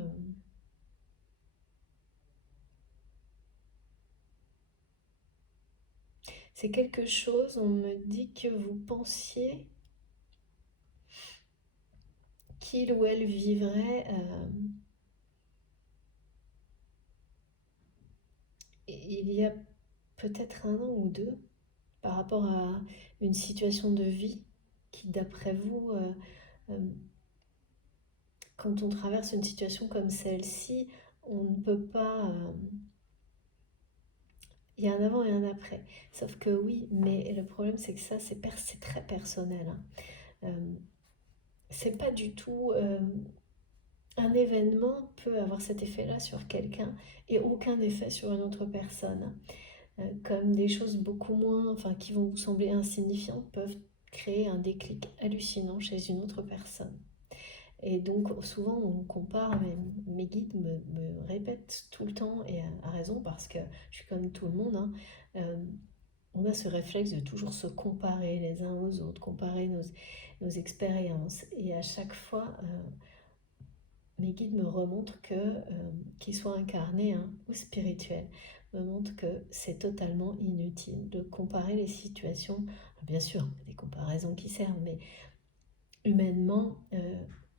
c'est quelque chose, on me dit que vous pensiez qu'il ou elle vivrait il y a peut-être un an ou deux par rapport à une situation de vie qui, d'après vous, euh, quand on traverse une situation comme celle-ci, on ne peut pas... il y a un avant et un après. Sauf que oui, mais le problème c'est que ça, c'est très personnel, hein. C'est pas du tout... un événement peut avoir cet effet-là sur quelqu'un et aucun effet sur une autre personne. Comme des choses beaucoup moins, enfin qui vont vous sembler insignifiantes, peuvent créer un déclic hallucinant chez une autre personne. Et donc souvent on compare, mes guides me répètent tout le temps, et à raison, parce que je suis comme tout le monde, hein, on a ce réflexe de toujours se comparer les uns aux autres, comparer nos expériences. Et à chaque fois, mes guides me remontrent que, qu'ils soient incarnés, hein, ou spirituels, me montrent que c'est totalement inutile de comparer les situations. Bien sûr, des comparaisons qui servent, mais humainement,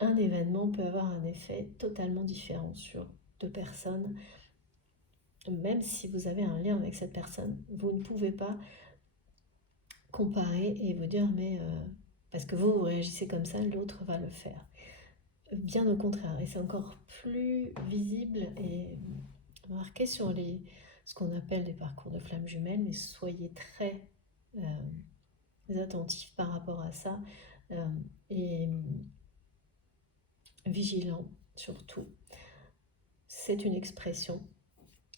un événement peut avoir un effet totalement différent sur deux personnes. Même si vous avez un lien avec cette personne, vous ne pouvez pas comparer et vous dire mais parce que vous réagissez comme ça, l'autre va le faire. Bien au contraire, et c'est encore plus visible et marqué sur ce qu'on appelle des parcours de flammes jumelles, mais soyez très attentifs par rapport à ça, et vigilants surtout. C'est une expression.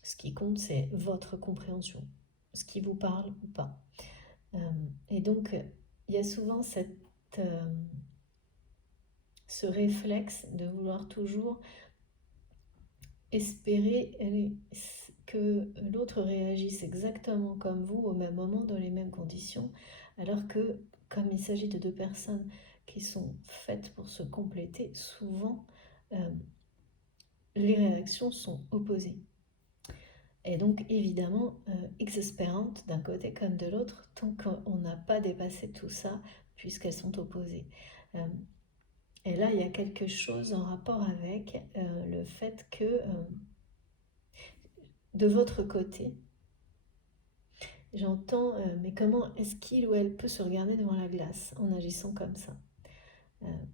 Ce qui compte, c'est votre compréhension, ce qui vous parle ou pas. Et donc, il y a souvent ce réflexe de vouloir toujours espérer que l'autre réagisse exactement comme vous au même moment, dans les mêmes conditions, alors que comme il s'agit de deux personnes qui sont faites pour se compléter, souvent les réactions sont opposées. Et donc évidemment exaspérantes d'un côté comme de l'autre, tant qu'on n'a pas dépassé tout ça, puisqu'elles sont opposées. Et là, il y a quelque chose en rapport avec le fait que de votre côté, J'entends, mais comment est-ce qu'il ou elle peut se regarder devant la glace en agissant comme ça?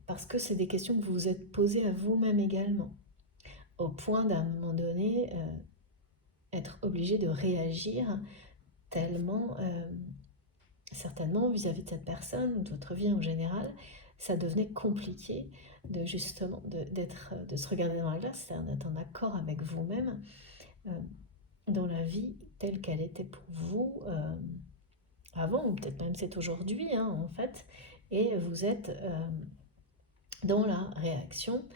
Parce que c'est des questions que vous vous êtes posées à vous-même également, au point d'un moment donné, être obligé de réagir tellement, certainement vis-à-vis de cette personne ou de votre vie en général, ça devenait compliqué de justement de se regarder dans la glace, c'est-à-dire d'être en accord avec vous-même dans la vie telle qu'elle était pour vous avant, ou peut-être même c'est aujourd'hui en fait, et vous êtes dans la réaction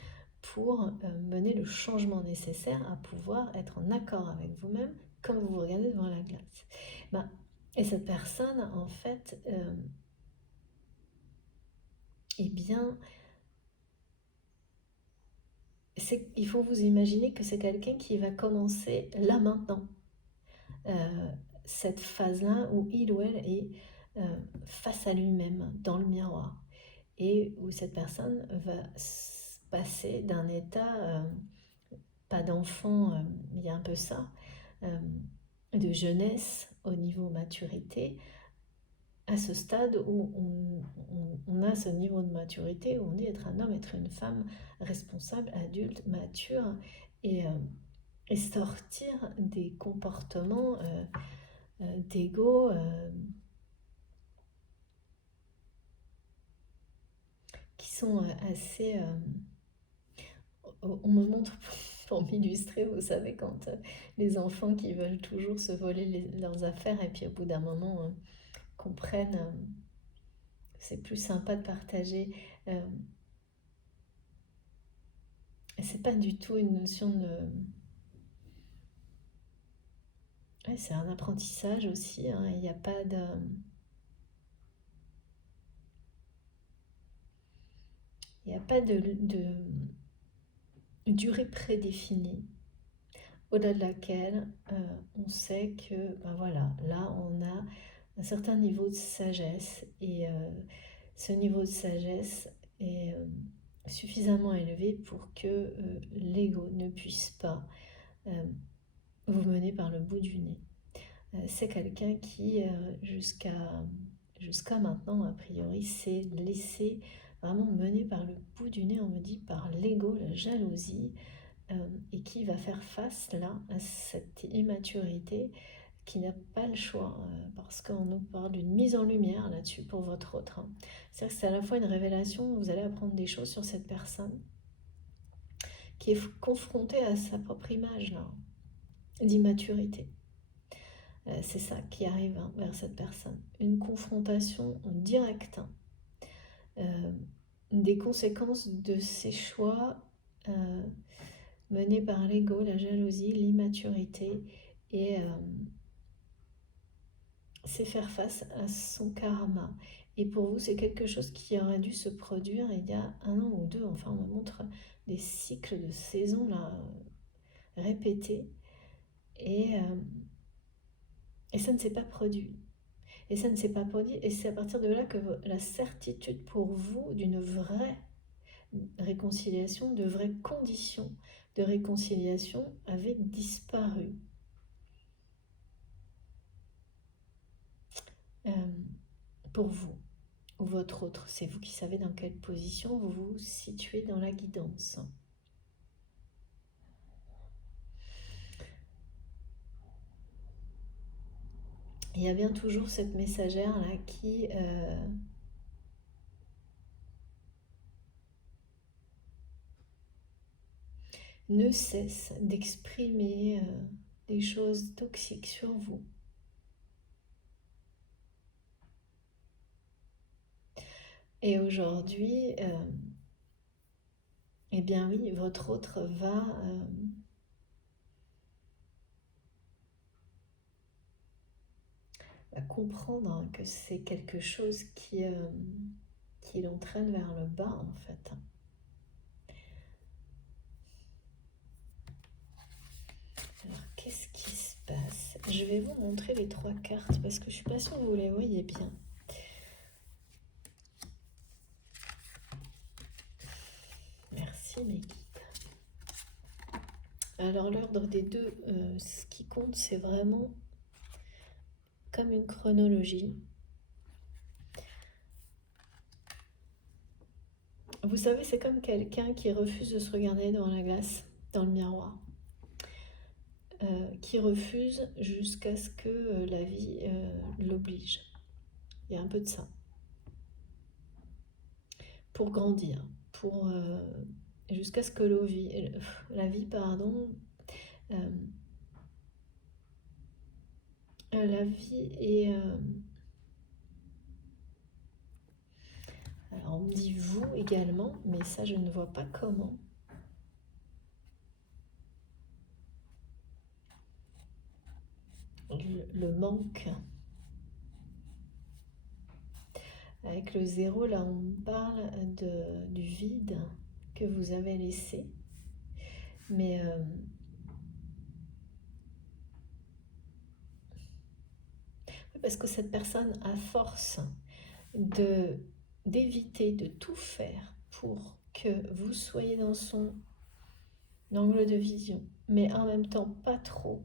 pour mener le changement nécessaire à pouvoir être en accord avec vous-même quand vous vous regardez devant la glace. Et cette personne, en fait, eh bien, il faut vous imaginer que c'est quelqu'un qui va commencer là maintenant, cette phase-là où il ou elle est face à lui-même, dans le miroir, et où cette personne va passer d'un état, pas d'enfant, il y a un peu ça, de jeunesse au niveau maturité, à ce stade où on a ce niveau de maturité, où on dit être un homme, être une femme responsable, adulte, mature, et, et sortir des comportements d'ego qui sont assez... on me montre pour m'illustrer, vous savez, quand les enfants qui veulent toujours se voler leurs affaires et puis au bout d'un moment comprennent c'est plus sympa de partager. C'est pas du tout une notion de... Ouais, c'est un apprentissage aussi, il n'y a pas de... Il n'y a pas de durée prédéfinie au-delà de laquelle on sait que, ben voilà, là on a un certain niveau de sagesse et ce niveau de sagesse est suffisamment élevé pour que l'ego ne puisse pas vous mener par le bout du nez. C'est quelqu'un qui, jusqu'à maintenant, a priori, s'est laissé vraiment mener par le bout du nez, on me dit, par l'ego, la jalousie, et qui va faire face là à cette immaturité qui n'a pas le choix, parce qu'on nous parle d'une mise en lumière là-dessus pour votre autre. C'est-à-dire que c'est à la fois une révélation, vous allez apprendre des choses sur cette personne qui est confrontée à sa propre image là, d'immaturité. C'est ça qui arrive vers cette personne. Une confrontation directe des conséquences de ses choix menés par l'ego, la jalousie, l'immaturité, et c'est faire face à son karma. Et pour vous, c'est quelque chose qui aurait dû se produire il y a 1 an ou 2. Enfin, on me montre des cycles de saisons là, répétés. Et ça ne s'est pas produit. Et ça ne s'est pas produit. Et c'est à partir de là que la certitude pour vous d'une vraie réconciliation, de vraies conditions de réconciliation avait disparu. Pour vous ou votre autre, c'est vous qui savez dans quelle position vous vous situez dans la guidance. Il y a bien toujours cette messagère là qui ne cesse d'exprimer des choses toxiques sur vous. Et aujourd'hui, eh bien oui, votre autre va comprendre que c'est quelque chose qui l'entraîne vers le bas en fait. Alors qu'est-ce qui se passe? Je vais vous montrer les 3 cartes parce que je suis pas sûre que vous les voyez bien. Merci mes guides. Alors l'ordre des deux, ce qui compte c'est vraiment comme une chronologie. Vous savez, c'est comme quelqu'un qui refuse de se regarder dans la glace, dans le miroir. Qui refuse jusqu'à ce que la vie l'oblige. Il y a un peu de ça. Pour grandir, pour jusqu'à ce que la vie la vie est... alors on me dit vous également, mais ça je ne vois pas comment. Le manque. Avec le 0, là on parle du vide que vous avez laissé. Mais parce que cette personne, à force d'éviter de tout faire pour que vous soyez dans son angle de vision, mais en même temps pas trop,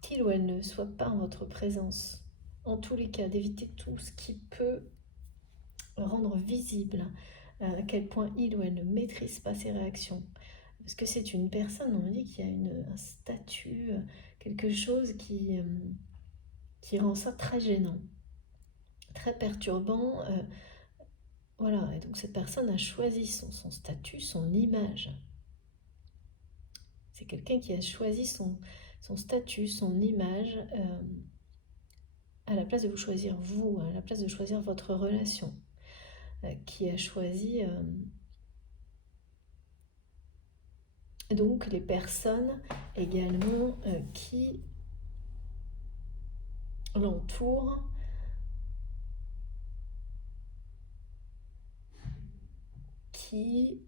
qu'il ou elle ne soit pas en votre présence. En tous les cas, d'éviter tout ce qui peut rendre visible à quel point il ou elle ne maîtrise pas ses réactions. Parce que c'est une personne, on me dit qu'il y a un statut, quelque chose qui rend ça très gênant, très perturbant. Voilà, et donc cette personne a choisi son statut, son image. C'est quelqu'un qui a choisi son statut, son image, à la place de vous choisir vous, à la place de choisir votre relation, qui a choisi donc les personnes également qui l'entourent, qui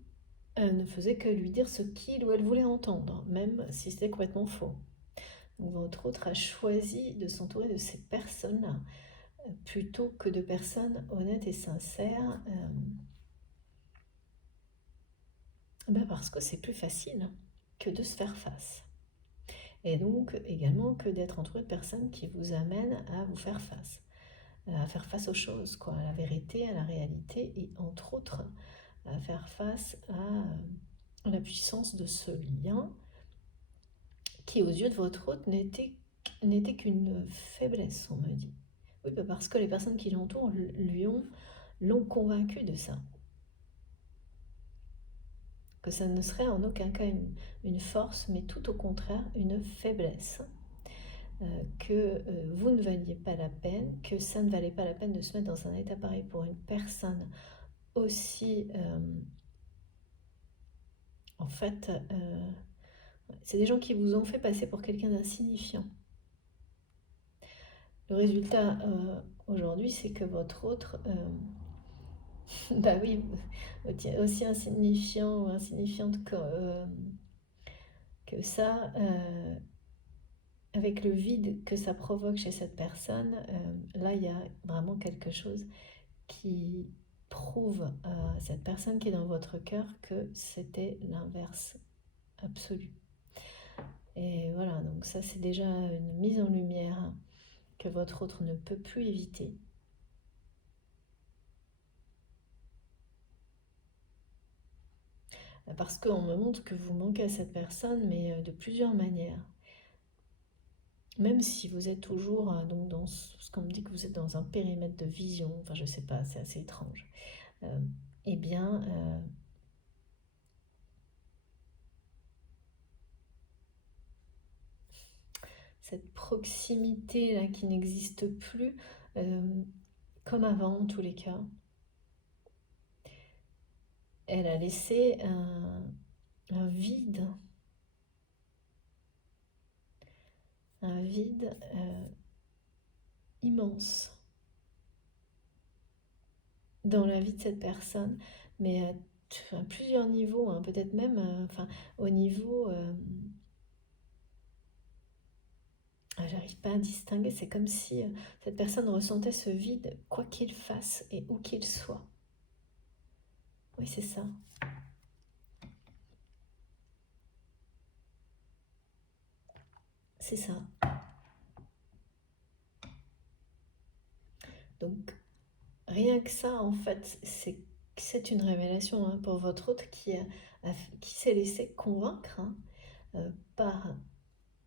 ne faisaient que lui dire ce qu'il ou elle voulait entendre, même si c'était complètement faux. Donc votre autre a choisi de s'entourer de ces personnes-là, plutôt que de personnes honnêtes et sincères, parce que c'est plus facile que de se faire face. Et donc également que d'être entouré de personnes qui vous amènent à vous faire face aux choses, quoi, à la vérité, à la réalité, et entre autres à faire face à la puissance de ce lien qui, aux yeux de votre hôte, n'était qu'une faiblesse, on me dit. Oui, parce que les personnes qui l'entourent l'ont convaincu de ça. Que ça ne serait en aucun cas une force, mais tout au contraire une faiblesse. Que vous ne valiez pas la peine, que ça ne valait pas la peine de se mettre dans un état pareil pour une personne aussi... en fait, c'est des gens qui vous ont fait passer pour quelqu'un d'insignifiant. Le résultat aujourd'hui, c'est que votre autre... bah oui, aussi insignifiant ou insignifiante que ça, avec le vide que ça provoque chez cette personne, là il y a vraiment quelque chose qui prouve à cette personne qui est dans votre cœur que c'était l'inverse absolu. Et voilà, donc ça c'est déjà une mise en lumière que votre autre ne peut plus éviter. Parce qu'on me montre que vous manquez à cette personne, mais de plusieurs manières. Même si vous êtes toujours donc dans ce qu'on me dit que vous êtes dans un périmètre de vision, enfin je sais pas, c'est assez étrange. Eh bien, cette proximité là qui n'existe plus, comme avant en tous les cas, elle a laissé un vide immense dans la vie de cette personne, mais à plusieurs niveaux, hein, peut-être même au niveau... j'arrive pas à distinguer, c'est comme si cette personne ressentait ce vide, quoi qu'il fasse et où qu'il soit. Oui, c'est ça. C'est ça. Donc, rien que ça, en fait, c'est une révélation hein, pour votre autre qui s'est laissé convaincre par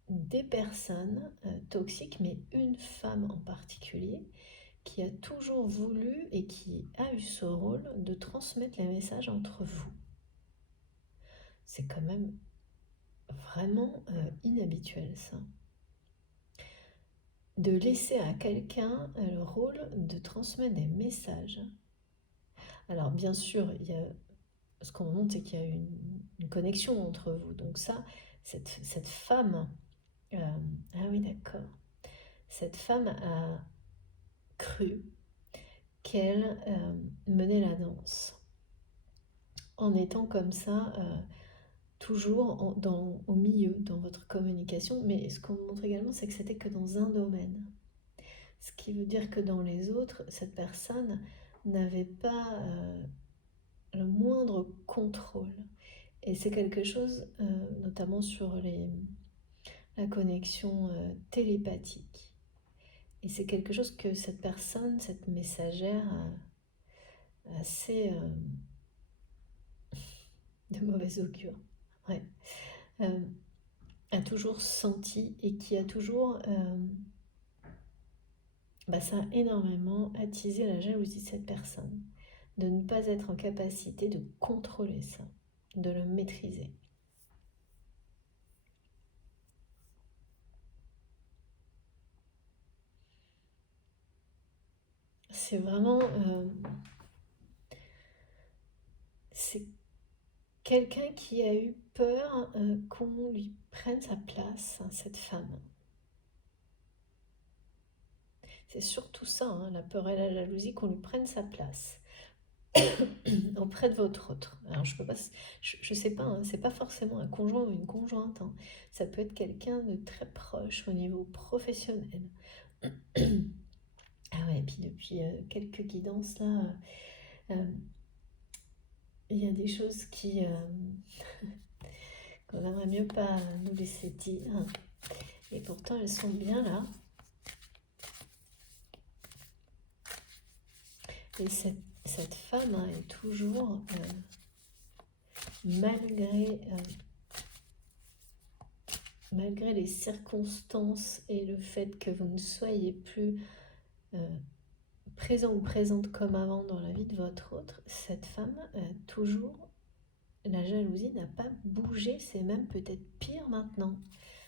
des personnes toxiques, mais une femme en particulier, qui a toujours voulu et qui a eu ce rôle de transmettre les messages entre vous. C'est quand même vraiment inhabituel ça. De laisser à quelqu'un le rôle de transmettre des messages. Alors bien sûr, ce qu'on montre, c'est qu'il y a une connexion entre vous. Donc ça, cette femme, ah oui d'accord, cette femme a cru qu'elle menait la danse en étant comme ça, toujours au milieu, dans votre communication. Mais ce qu'on montre également, c'est que c'était que dans un domaine. Ce qui veut dire que dans les autres, cette personne n'avait pas le moindre contrôle. Et c'est quelque chose, notamment sur la connexion télépathique. Et c'est quelque chose que cette personne, cette messagère, a assez de mauvais augure, ouais, a toujours senti et qui a toujours, ça a énormément attisé la jalousie de cette personne, de ne pas être en capacité de contrôler ça, de le maîtriser. C'est vraiment, c'est quelqu'un qui a eu peur qu'on lui prenne sa place, hein, cette femme. C'est surtout ça, hein, la peur et la jalousie, qu'on lui prenne sa place auprès de votre autre. Alors je sais pas, hein, c'est pas forcément un conjoint ou une conjointe, hein. Ça peut être quelqu'un de très proche au niveau professionnel. Ah ouais, et puis depuis quelques guidances là, il y a des choses qu'on aimerait mieux pas nous laisser dire. Et pourtant elles sont bien là. Et cette femme hein, est toujours, malgré les circonstances et le fait que vous ne soyez plus présent ou présente comme avant dans la vie de votre autre, cette femme, toujours, la jalousie n'a pas bougé, c'est même peut-être pire maintenant.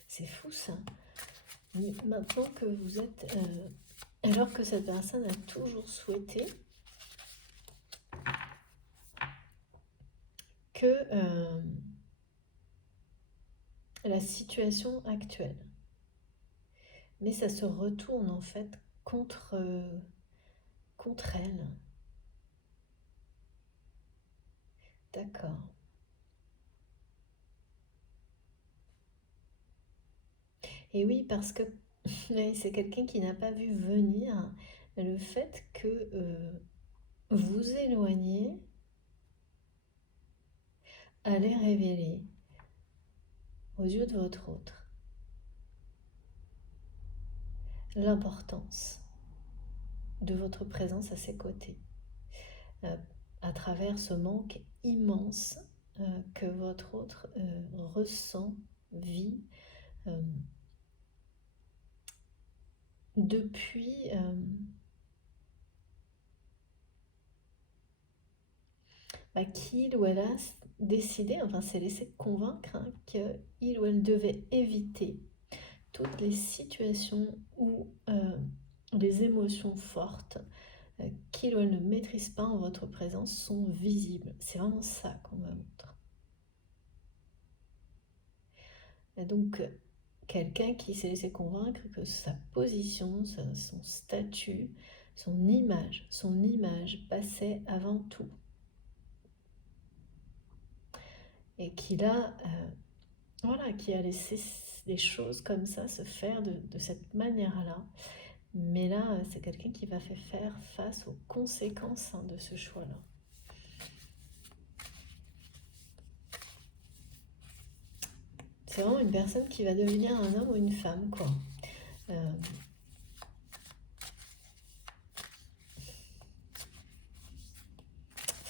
C'est fou ça. Mais maintenant que vous êtes... alors que cette personne a toujours souhaité que la situation actuelle. Mais ça se retourne en fait contre elle. D'accord. Et oui, parce que c'est quelqu'un qui n'a pas vu venir le fait que vous éloigner allait révéler aux yeux de votre autre l'importance de votre présence à ses côtés, à travers ce manque immense que votre autre ressent, vit depuis qu'il ou elle a décidé, enfin s'est laissé convaincre hein, qu'il ou elle devait éviter toutes les situations où les émotions fortes qu'il ou elle ne maîtrise pas en votre présence sont visibles. C'est vraiment ça qu'on me montre. Et donc, quelqu'un qui s'est laissé convaincre que sa position, son statut, son image passait avant tout. Et qui a laissé les choses comme ça se faire de cette manière-là. Mais là, c'est quelqu'un qui va faire face aux conséquences hein, de ce choix-là. C'est vraiment une personne qui va devenir un homme ou une femme, quoi.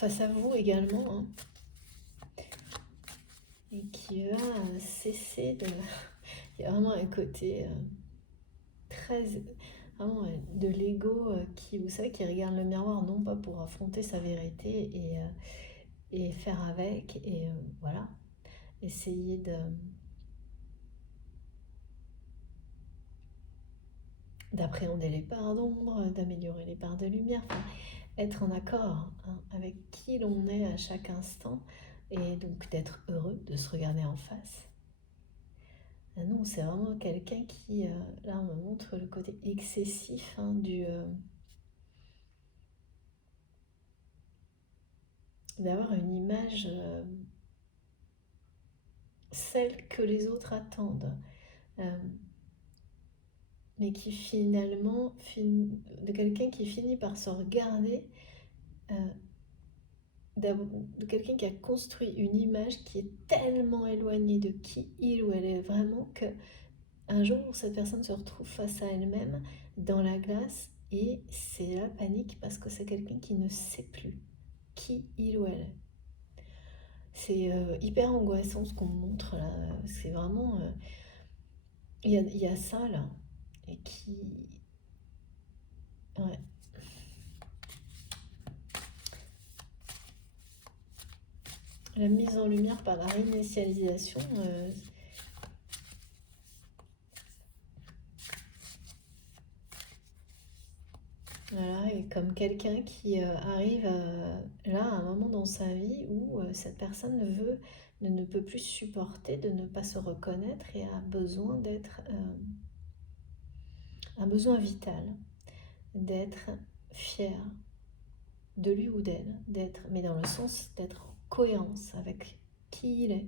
face à vous également, hein, et qui va cesser de... Il y a vraiment un côté très... Vraiment, de l'ego qui, vous savez, qui regarde le miroir non pas pour affronter sa vérité et faire avec, et voilà, essayer d'appréhender les parts d'ombre, d'améliorer les parts de lumière, enfin, être en accord, hein, avec qui l'on est à chaque instant, et donc d'être heureux de se regarder en face. Ah non, c'est vraiment quelqu'un qui, là, on me montre le côté excessif, hein, d'avoir une image, celle que les autres attendent, euh, mais qui finalement, de quelqu'un qui finit par se regarder, euh, de quelqu'un qui a construit une image qui est tellement éloignée de qui il ou elle est vraiment, que un jour où cette personne se retrouve face à elle-même dans la glace, et c'est la panique parce que c'est quelqu'un qui ne sait plus qui il ou elle est. C'est hyper angoissant ce qu'on me montre là. C'est vraiment... il y a ça là. Et qui... Ouais. La mise en lumière par la réinitialisation, voilà, et comme quelqu'un qui arrive là à un moment dans sa vie où cette personne ne peut plus supporter de ne pas se reconnaître et a besoin d'être un besoin vital, d'être fier de lui ou d'elle, mais dans le sens d'être en cohérence avec qui il est,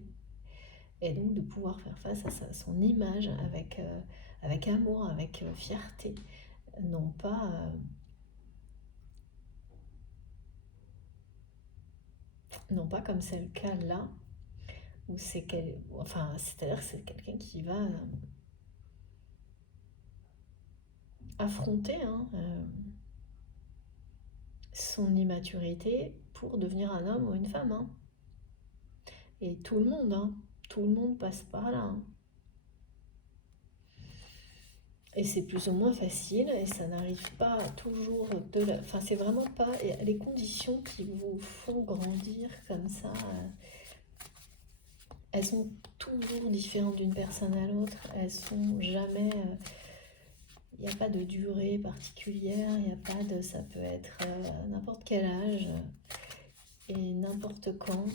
et donc de pouvoir faire face à son image avec amour, avec fierté, non pas comme c'est le cas là, où c'est-à-dire que c'est quelqu'un qui va affronter, hein, son immaturité pour devenir un homme ou une femme, hein. Et tout le monde passe par là, hein. Et c'est plus ou moins facile, et ça n'arrive pas toujours Enfin, c'est vraiment pas... Les conditions qui vous font grandir comme ça, elles sont toujours différentes d'une personne à l'autre. Elles sont jamais... Il n'y a pas de durée particulière, il n'y a pas de... Ça peut être n'importe quel âge et n'importe quand.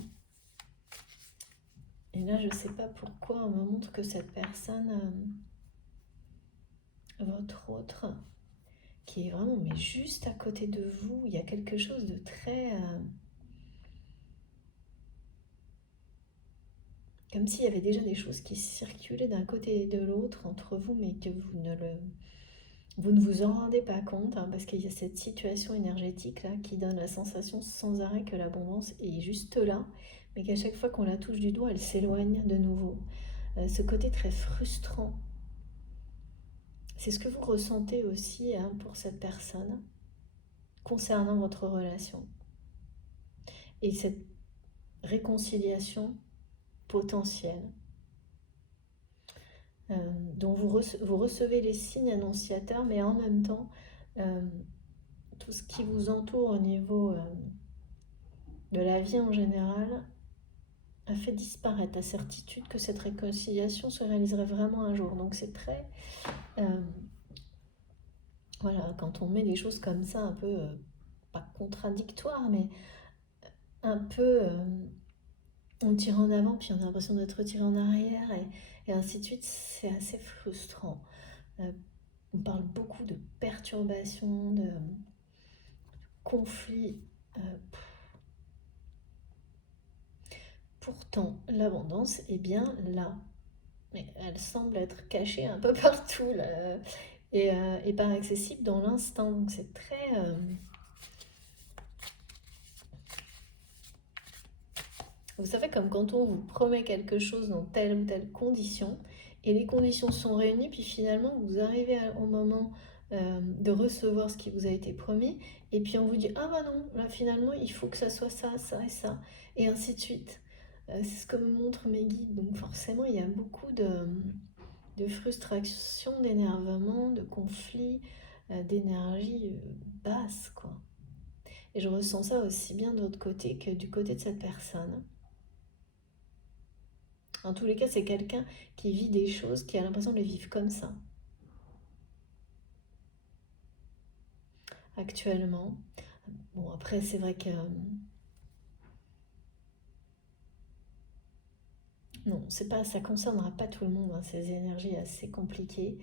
Et là, je ne sais pas pourquoi on me montre que cette personne, votre autre, qui est vraiment mais juste à côté de vous, il y a quelque chose de très... comme s'il y avait déjà des choses qui circulaient d'un côté et de l'autre entre vous, mais que vous ne vous en rendez pas compte, hein, parce qu'il y a cette situation énergétique là qui donne la sensation sans arrêt que l'abondance est juste là, mais qu'à chaque fois qu'on la touche du doigt, elle s'éloigne de nouveau. Ce côté très frustrant, c'est ce que vous ressentez aussi, hein, pour cette personne concernant votre relation. Et cette réconciliation potentielle, dont vous recevez les signes annonciateurs, mais en même temps, tout ce qui vous entoure au niveau de la vie en général a fait disparaître la certitude que cette réconciliation se réaliserait vraiment un jour. Donc c'est très... voilà, quand on met les choses comme ça, un peu, pas contradictoires, mais un peu... on tire en avant, puis on a l'impression d'être tiré en arrière, et ainsi de suite, c'est assez frustrant. On parle beaucoup de perturbations, de conflits. Pourtant, l'abondance est bien là. Mais elle semble être cachée un peu partout là, et pas accessible dans l'instant. Donc c'est très... vous savez, comme quand on vous promet quelque chose dans telle ou telle condition, et les conditions sont réunies, puis finalement vous arrivez au moment de recevoir ce qui vous a été promis, et puis on vous dit ah bah non, là finalement il faut que ça soit ça, ça et ça, et ainsi de suite. C'est ce que me montrent mes guides, donc forcément il y a beaucoup de frustration, d'énervement, de conflits, d'énergie basse, quoi. Et je ressens ça aussi bien de l'autre côté que du côté de cette personne. En tous les cas, c'est quelqu'un qui vit des choses, qui a l'impression de les vivre comme ça, actuellement. Bon, après, c'est vrai que non, c'est pas, ça concernera pas tout le monde, hein, ces énergies assez compliquées.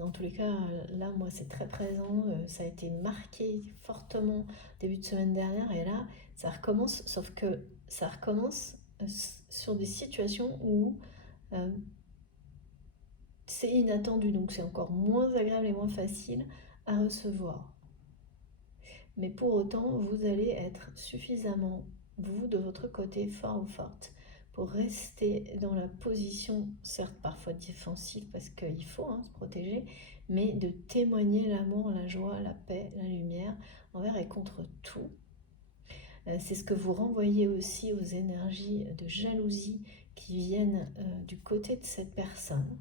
En tous les cas, là, moi, c'est très présent. Ça a été marqué fortement début de semaine dernière, et là, ça recommence. Sauf que ça recommence sur des situations où euh, c'est inattendu, donc c'est encore moins agréable et moins facile à recevoir. Mais pour autant, vous allez être suffisamment, vous, de votre côté, fort ou forte, pour rester dans la position, certes parfois défensive, parce qu'il faut se protéger, mais de témoigner l'amour, la joie, la paix, la lumière, envers et contre tout. C'est ce que vous renvoyez aussi aux énergies de jalousie qui viennent du côté de cette personne,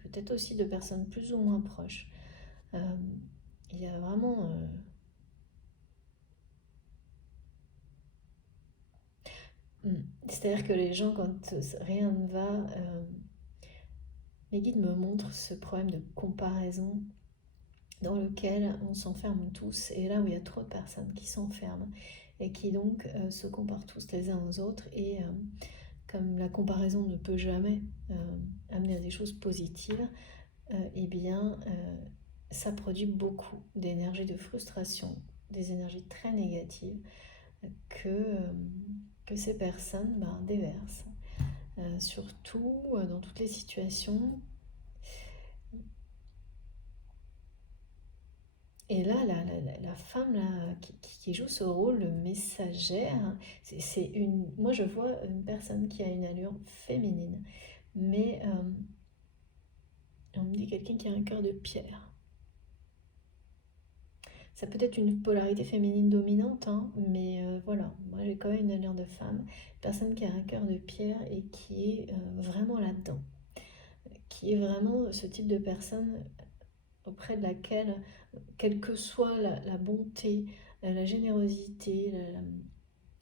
peut-être aussi de personnes plus ou moins proches. Il y a vraiment... C'est-à-dire que les gens, quand rien ne va, mes guides me montrent ce problème de comparaison dans lequel on s'enferme tous, et là où il y a trop de personnes qui s'enferment et qui donc se comparent tous les uns aux autres, et comme la comparaison ne peut jamais amener à des choses positives, eh bien ça produit beaucoup d'énergie de frustration, des énergies très négatives que ces personnes déversent. Surtout dans toutes les situations. Et là, la femme là, qui joue ce rôle de messagère, c'est une. Moi, je vois une personne qui a une allure féminine, mais on me dit quelqu'un qui a un cœur de pierre. Ça peut être une polarité féminine dominante, mais voilà, moi j'ai quand même une allure de femme, une personne qui a un cœur de pierre et qui est vraiment là-dedans, qui est vraiment ce type de personne auprès de laquelle, quelle que soit la bonté, la générosité,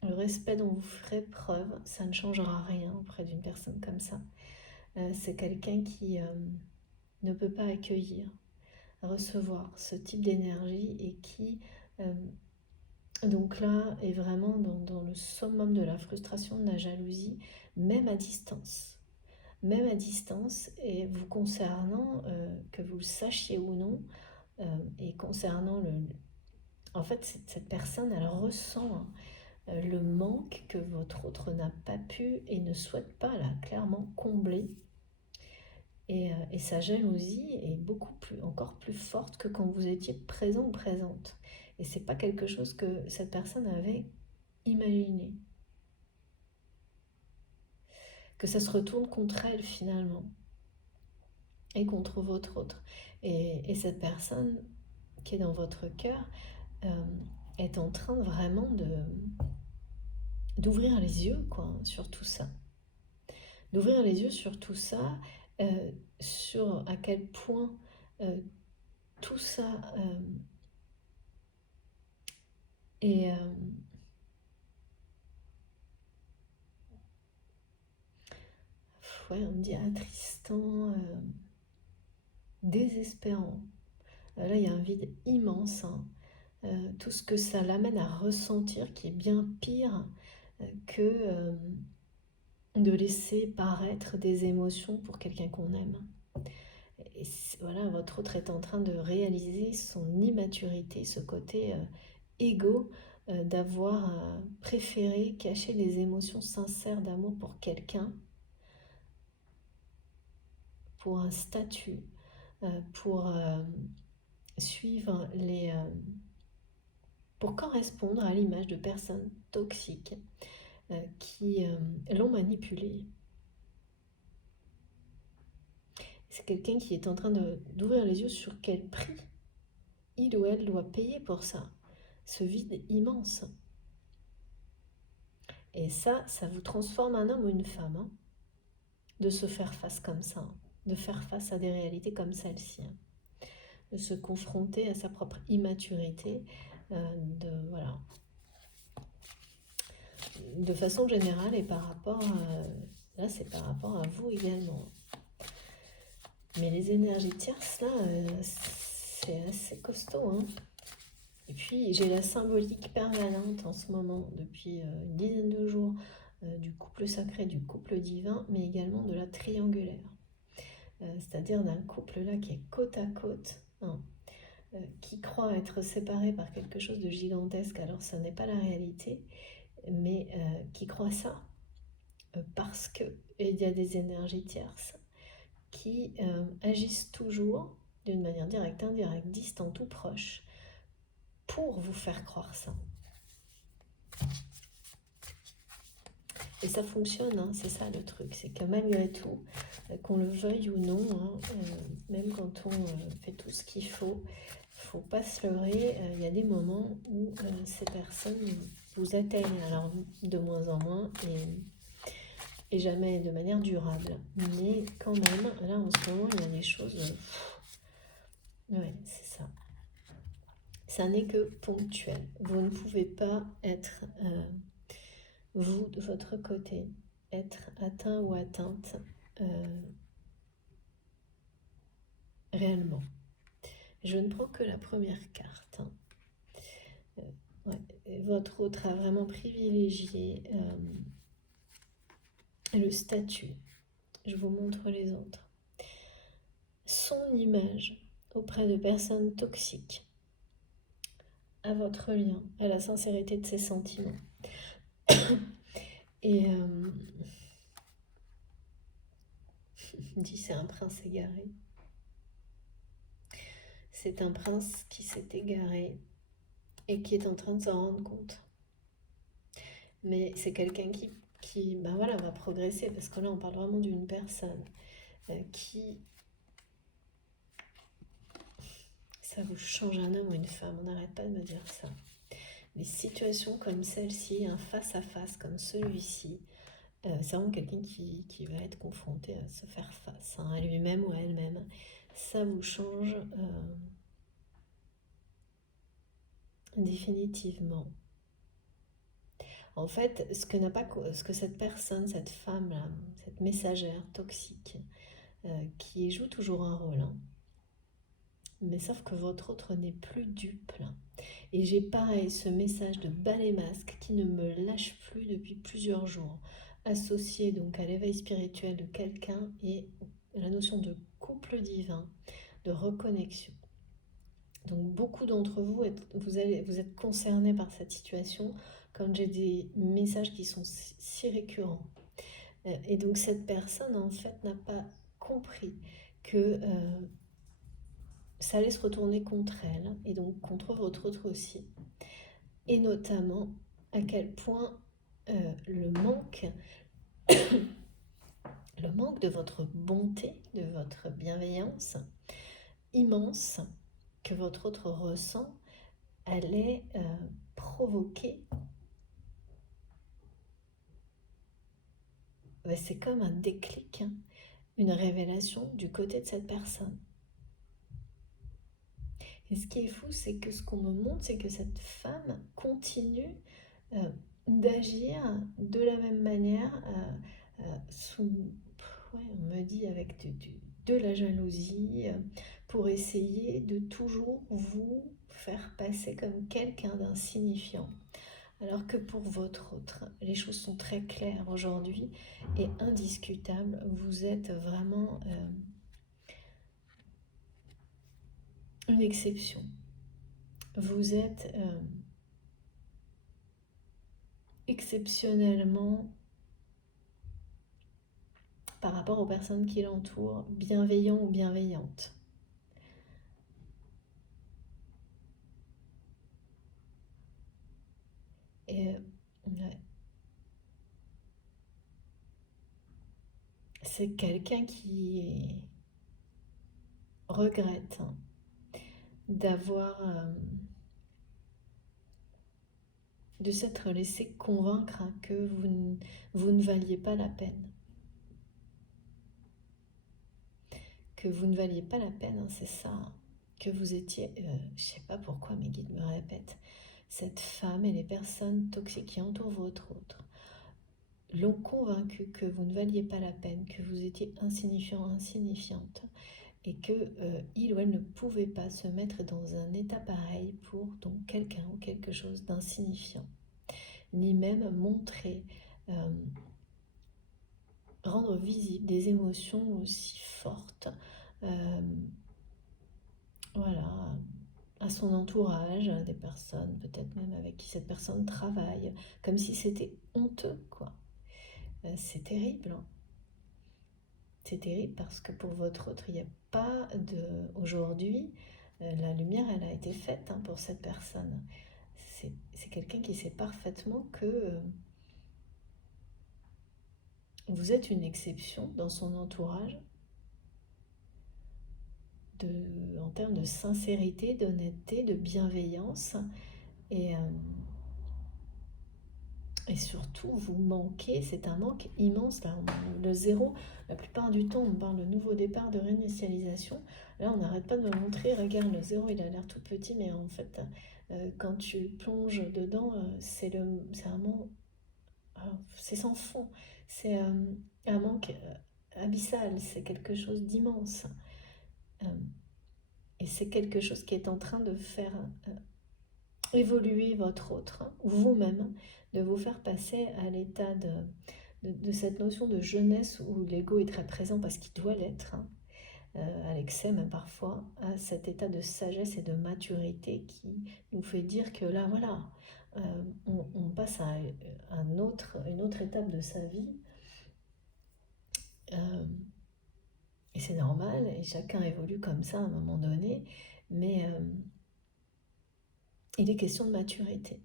le respect dont vous ferez preuve, ça ne changera rien auprès d'une personne comme ça. C'est quelqu'un qui ne peut pas accueillir, recevoir ce type d'énergie, et qui, donc là, est vraiment dans le summum de la frustration, de la jalousie, même à distance. Même à distance, et vous concernant, que vous le sachiez ou non, et concernant en fait, cette personne, elle ressent le manque que votre autre n'a pas pu et ne souhaite pas, là, clairement combler. Et sa jalousie est encore plus forte que quand vous étiez présent ou présente. Et c'est pas quelque chose que cette personne avait imaginé. Que ça se retourne contre elle finalement, et contre votre autre. Et cette personne qui est dans votre cœur est en train vraiment d'ouvrir les yeux, quoi, sur tout ça. D'ouvrir les yeux sur tout ça, sur à quel point tout ça est... ouais, on me dit attristant, désespérant. Là, il y a un vide immense, tout ce que ça l'amène à ressentir, qui est bien pire que de laisser paraître des émotions pour quelqu'un qu'on aime. Et voilà, votre autre est en train de réaliser son immaturité, ce côté égo, d'avoir préféré cacher des émotions sincères d'amour pour quelqu'un, pour un statut, pour suivre pour correspondre à l'image de personnes toxiques qui l'ont manipulé. C'est quelqu'un qui est en train d'ouvrir les yeux sur quel prix il ou elle doit payer pour ça. Ce vide immense. Et ça vous transforme un homme ou une femme, hein, de se faire face comme ça, hein, de faire face à des réalités comme celle-ci, hein, de se confronter à sa propre immaturité, voilà. De façon générale et par rapport là c'est par rapport à vous également. Mais les énergies tierces là, c'est assez costaud, hein. Et puis j'ai la symbolique permanente en ce moment depuis une dizaine de jours du couple sacré, du couple divin, mais également de la triangulaire. C'est-à-dire d'un couple là qui est côte à côte, hein, qui croit être séparé par quelque chose de gigantesque, alors ça n'est pas la réalité, mais qui croit ça parce qu'il y a des énergies tierces qui agissent toujours d'une manière directe, indirecte, distante ou proche pour vous faire croire ça. Et ça fonctionne, hein, c'est ça le truc, c'est que malgré tout, qu'on le veuille ou non, hein, même quand on fait tout ce qu'il faut pas se leurrer, il y a des moments où ces personnes vous atteignent, alors de moins en moins et jamais de manière durable. Mais quand même, là en ce moment, il y a des choses... ouais, c'est ça. Ça n'est que ponctuel. Vous ne pouvez pas être... vous, de votre côté, être atteint ou atteinte réellement. Je ne prends que la première carte. Hein. Ouais. Votre autre a vraiment privilégié le statut. Je vous montre les autres. Son image auprès de personnes toxiques, à votre lien, à la sincérité de ses sentiments. Et dit c'est un prince égaré. C'est un prince qui s'est égaré et qui est en train de s'en rendre compte. Mais c'est quelqu'un qui ben voilà, va progresser, parce que là on parle vraiment d'une personne qui... Ça vous change un homme ou une femme, on n'arrête pas de me dire ça. Les situations comme celle-ci, un face-à-face comme celui-ci, c'est vraiment quelqu'un qui va être confronté à se faire face, hein, à lui-même ou à elle-même. Ça vous change définitivement. En fait, ce que cette personne, cette femme-là, cette messagère toxique, qui joue toujours un rôle, hein, mais sauf que votre autre n'est plus dupe, là. Et j'ai pareil ce message de balai masque qui ne me lâche plus depuis plusieurs jours, associé donc à l'éveil spirituel de quelqu'un et la notion de couple divin, de reconnexion. Donc beaucoup d'entre vous, vous êtes concernés par cette situation, comme j'ai des messages qui sont si récurrents. Et donc cette personne en fait n'a pas compris que ça allait se retourner contre elle, et donc contre votre autre aussi. Et notamment à quel point le manque de votre bonté, de votre bienveillance immense que votre autre ressent allait provoquer, c'est comme un déclic, hein, une révélation du côté de cette personne. Et ce qui est fou, c'est que ce qu'on me montre, c'est que cette femme continue d'agir de la même manière, on me dit avec de la jalousie, pour essayer de toujours vous faire passer comme quelqu'un d'insignifiant. Alors que pour votre autre, les choses sont très claires aujourd'hui et indiscutables. Vous êtes vraiment une exception. Vous êtes exceptionnellement, par rapport aux personnes qui l'entourent, bienveillant ou bienveillante. Et ouais. C'est quelqu'un qui regrette d'avoir... de s'être laissé convaincre que vous ne valiez pas la peine. Que vous ne valiez pas la peine, hein, c'est ça. Que vous étiez, je sais pas pourquoi mes guides me répètent, cette femme et les personnes toxiques qui entourent votre autre l'ont convaincu que vous ne valiez pas la peine, que vous étiez insignifiant, insignifiante, et que il ou elle ne pouvait pas se mettre dans un état pareil pour donc quelqu'un ou quelque chose d'insignifiant, ni même montrer, rendre visible des émotions aussi fortes, voilà, à son entourage, à des personnes peut-être même avec qui cette personne travaille, comme si c'était honteux, quoi. C'est terrible, hein. C'est terrible parce que pour votre autre, il n'y a pas de... Aujourd'hui, la lumière, elle a été faite, hein, pour cette personne. C'est quelqu'un qui sait parfaitement que vous êtes une exception dans son entourage, en termes de sincérité, d'honnêteté, de bienveillance. Et surtout, vous manquez, c'est un manque immense. Là, le zéro, la plupart du temps, on parle de nouveau départ, de réinitialisation. Là, on n'arrête pas de me montrer, regarde, le zéro, il a l'air tout petit, mais en fait, quand tu plonges dedans, c'est un manque, c'est sans fond. C'est un manque abyssal, c'est quelque chose d'immense. Et c'est quelque chose qui est en train de faire évoluer votre autre, hein, ou vous-même, de vous faire passer à l'état de cette notion de jeunesse où l'ego est très présent parce qu'il doit l'être, hein, à l'excès même parfois, à cet état de sagesse et de maturité qui nous fait dire que là, voilà, on passe à une autre étape de sa vie. Et c'est normal, et chacun évolue comme ça à un moment donné, mais il est question de maturité.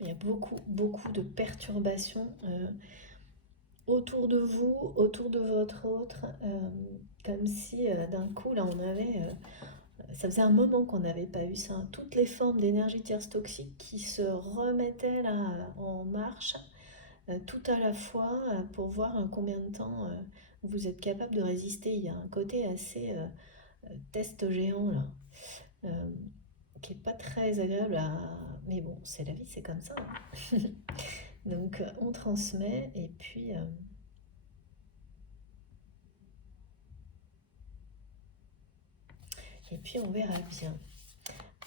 Il y a beaucoup de perturbations autour de vous, autour de votre autre, comme si d'un coup, là, ça faisait un moment qu'on n'avait pas eu ça, hein, toutes les formes d'énergie tierce toxique qui se remettaient là en marche, tout à la fois, pour voir combien de temps vous êtes capable de résister. Il y a un côté assez test géant là, qui est pas très agréable à... Mais bon, c'est la vie, c'est comme ça, hein. Donc on transmet et puis on verra bien.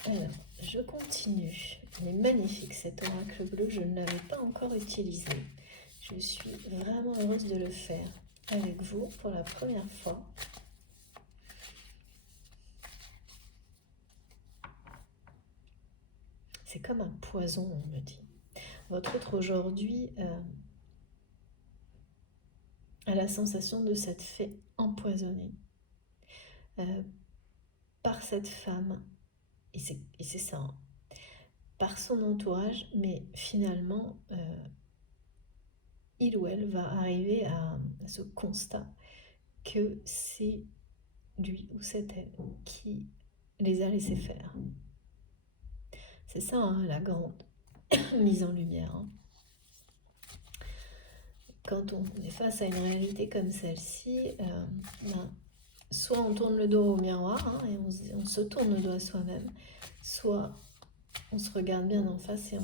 Alors, je continue. Il est magnifique cet oracle bleu, je ne l'avais pas encore utilisé. Je suis vraiment heureuse de le faire avec vous pour la première fois. C'est comme un poison, on me dit. Votre autre aujourd'hui a la sensation de s'être fait empoisonner par cette femme. Et c'est ça, hein, par son entourage, mais finalement, il ou elle va arriver à ce constat que c'est lui ou c'est elle qui les a laissés faire. C'est ça, hein, la grande mise en lumière, hein. Quand on est face à une réalité comme celle-ci, soit on tourne le dos au miroir, hein, et on se tourne le dos à soi-même, soit on se regarde bien en face et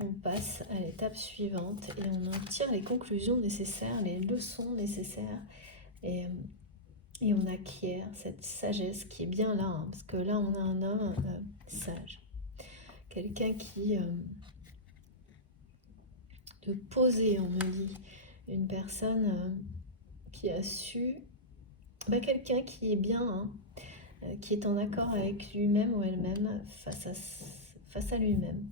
on passe à l'étape suivante et on en tire les conclusions nécessaires, les leçons nécessaires, et on acquiert cette sagesse qui est bien là, hein, parce que là on a un homme sage, quelqu'un qui de poser, on me dit, une personne qui a su, quelqu'un qui est bien, hein, qui est en accord avec lui-même ou elle-même face à lui-même.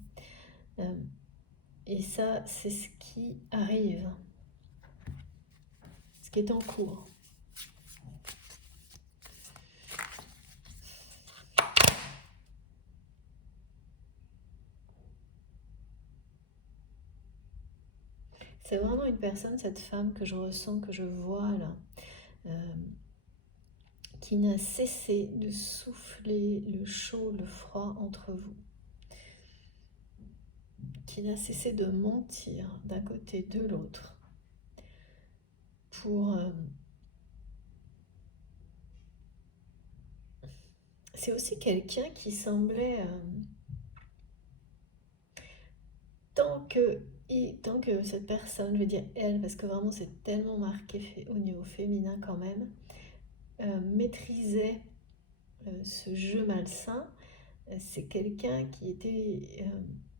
Et ça, c'est ce qui arrive, ce qui est en cours. C'est vraiment une personne, cette femme que je ressens, que je vois là, qui n'a cessé de souffler le chaud, le froid entre vous, qui n'a cessé de mentir d'un côté, de l'autre, pour... c'est aussi quelqu'un qui semblait, tant que cette personne, je veux dire elle, parce que vraiment c'est tellement marqué au niveau féminin quand même, maîtrisait ce jeu malsain, c'est quelqu'un qui était,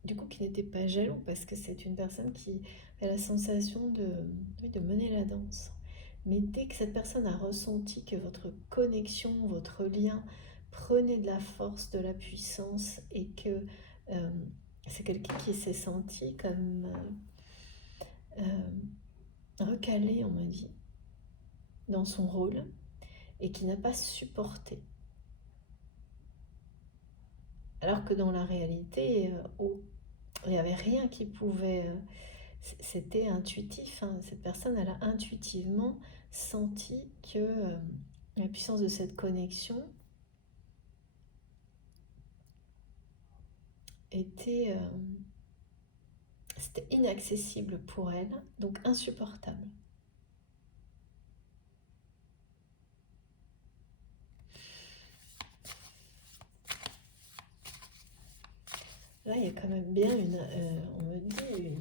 du coup, qui n'était pas jaloux, parce que c'est une personne qui a la sensation de, oui, de mener la danse. Mais dès que cette personne a ressenti que votre connexion, votre lien prenait de la force, de la puissance, et que euh, c'est quelqu'un qui s'est senti comme recalé, on m'a dit, dans son rôle, et qui n'a pas supporté. Alors que dans la réalité, il n'y avait rien qui pouvait... c'était intuitif, hein. Cette personne, elle a intuitivement senti que la puissance de cette connexion était... c'était inaccessible pour elle, donc insupportable. Là, il y a quand même bien on me dit,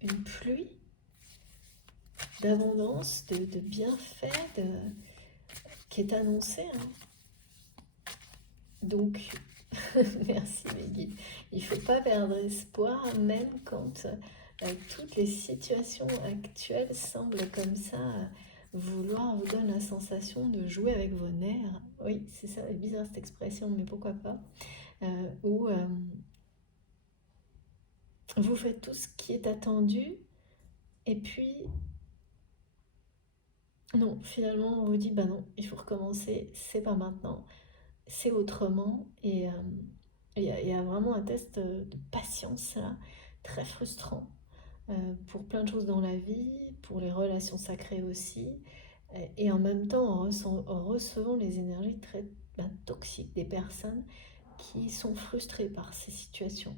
une pluie d'abondance, de bienfaits qui est annoncée, hein. Donc, merci mes guides. Il ne faut pas perdre espoir, même quand toutes les situations actuelles semblent comme ça vouloir vous donner la sensation de jouer avec vos nerfs. Oui, c'est ça, c'est bizarre cette expression, mais pourquoi pas. Où vous faites tout ce qui est attendu, et puis non, finalement on vous dit bah non, il faut recommencer, c'est pas maintenant, c'est autrement. Et il y a vraiment un test de patience là, très frustrant pour plein de choses dans la vie, pour les relations sacrées aussi, et en même temps en recevant les énergies très toxiques des personnes qui sont frustrées par ces situations.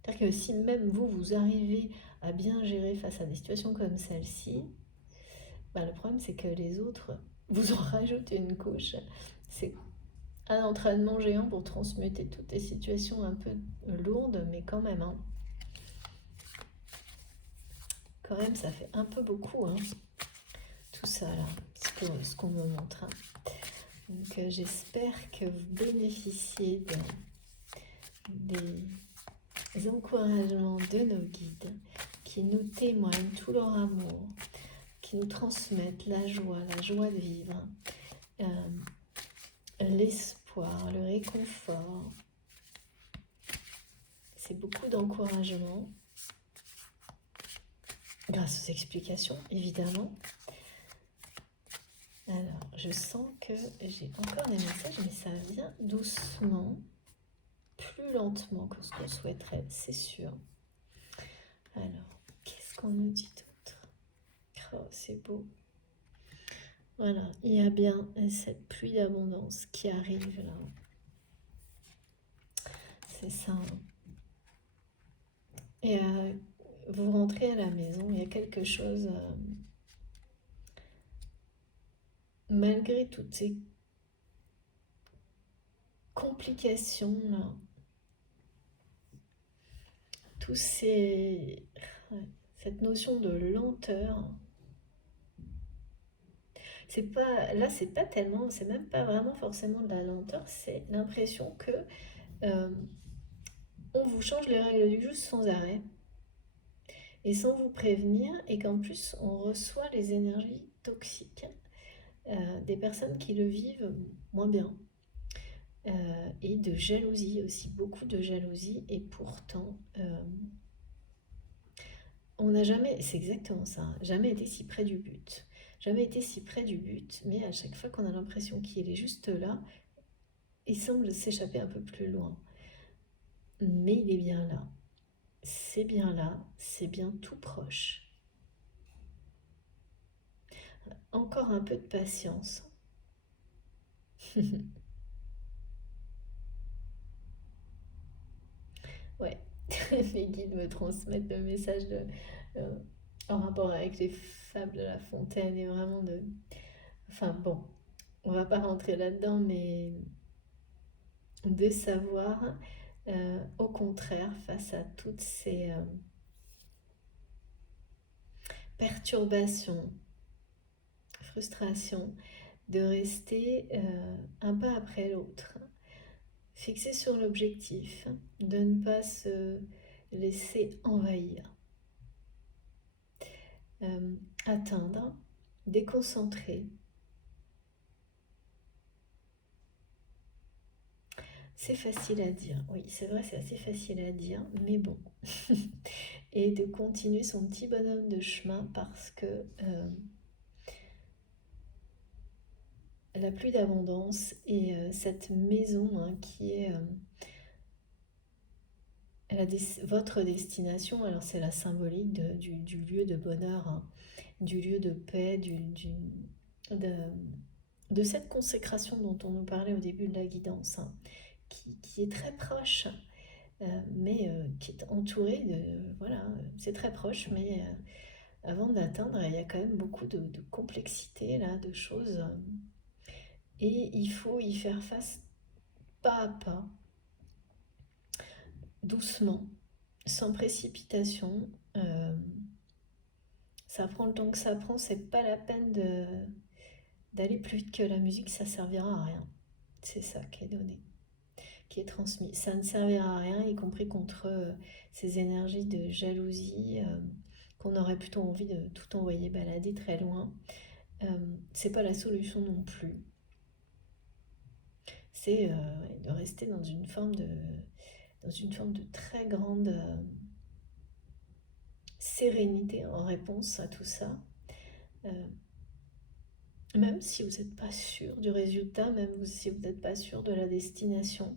C'est-à-dire que si même vous, vous arrivez à bien gérer face à des situations comme celle-ci, bah, le problème c'est que les autres vous en rajoutent une couche. C'est un entraînement géant pour transmuter toutes les situations un peu lourdes, mais quand même, hein. Quand même, ça fait un peu beaucoup, hein, tout ça là, ce qu'on me montre, hein. Donc j'espère que vous bénéficiez des encouragements de nos guides qui nous témoignent tout leur amour, qui nous transmettent la joie de vivre, l'espoir, le réconfort. C'est beaucoup d'encouragement, grâce aux explications, évidemment. Alors, je sens que j'ai encore des messages, mais ça vient doucement, plus lentement que ce qu'on souhaiterait, c'est sûr. Alors, qu'est-ce qu'on nous dit d'autre? Oh, c'est beau. Voilà, il y a bien cette pluie d'abondance qui arrive là. C'est ça. Et vous rentrez à la maison, il y a quelque chose, malgré toutes ces complications là, tous ces... ouais, cette notion de lenteur, c'est pas... Là, c'est pas tellement... C'est même pas vraiment forcément de la lenteur, c'est l'impression que on vous change les règles du jeu sans arrêt, et sans vous prévenir, et qu'en plus, on reçoit les énergies toxiques des personnes qui le vivent moins bien. Et de jalousie aussi, beaucoup de jalousie, et pourtant on n'a jamais, c'est exactement ça, hein, jamais été si près du but, jamais été si près du but, mais à chaque fois qu'on a l'impression qu'il est juste là, il semble s'échapper un peu plus loin, mais il est bien là. c'est bien là, c'est bien tout proche. Encore un peu de patience. Ouais, mes guides me transmettent le message euh, en rapport avec les fables de La Fontaine et vraiment de... Enfin bon, on va pas rentrer là-dedans, mais de savoir, au contraire, face à toutes ces perturbations, frustrations, de rester un pas après l'autre, fixé sur l'objectif, de ne pas se laisser envahir, euh, atteindre, déconcentrer. C'est facile à dire, oui, c'est vrai, c'est assez facile à dire, mais bon. Et de continuer son petit bonhomme de chemin parce que la pluie d'abondance et cette maison hein, qui est votre destination, alors c'est la symbolique du lieu de bonheur, hein, du lieu de paix, de, de cette consécration dont on nous parlait au début de la guidance, hein, qui est très proche, mais qui est entourée de... Voilà, c'est très proche, mais avant de l'atteindre, il y a quand même beaucoup de complexité, là, de choses. Et il faut y faire face pas à pas, doucement, sans précipitation. Ça prend le temps que ça prend, c'est pas la peine d'aller plus vite que la musique, ça servira à rien. C'est ça qui est donné, qui est transmis. Ça ne servira à rien, y compris contre ces énergies de jalousie qu'on aurait plutôt envie de tout envoyer balader très loin. C'est pas la solution non plus. C'est de rester dans une forme de très grande sérénité en réponse à tout ça. Euh, Même si vous n'êtes pas sûr du résultat, même si vous n'êtes pas sûr de la destination.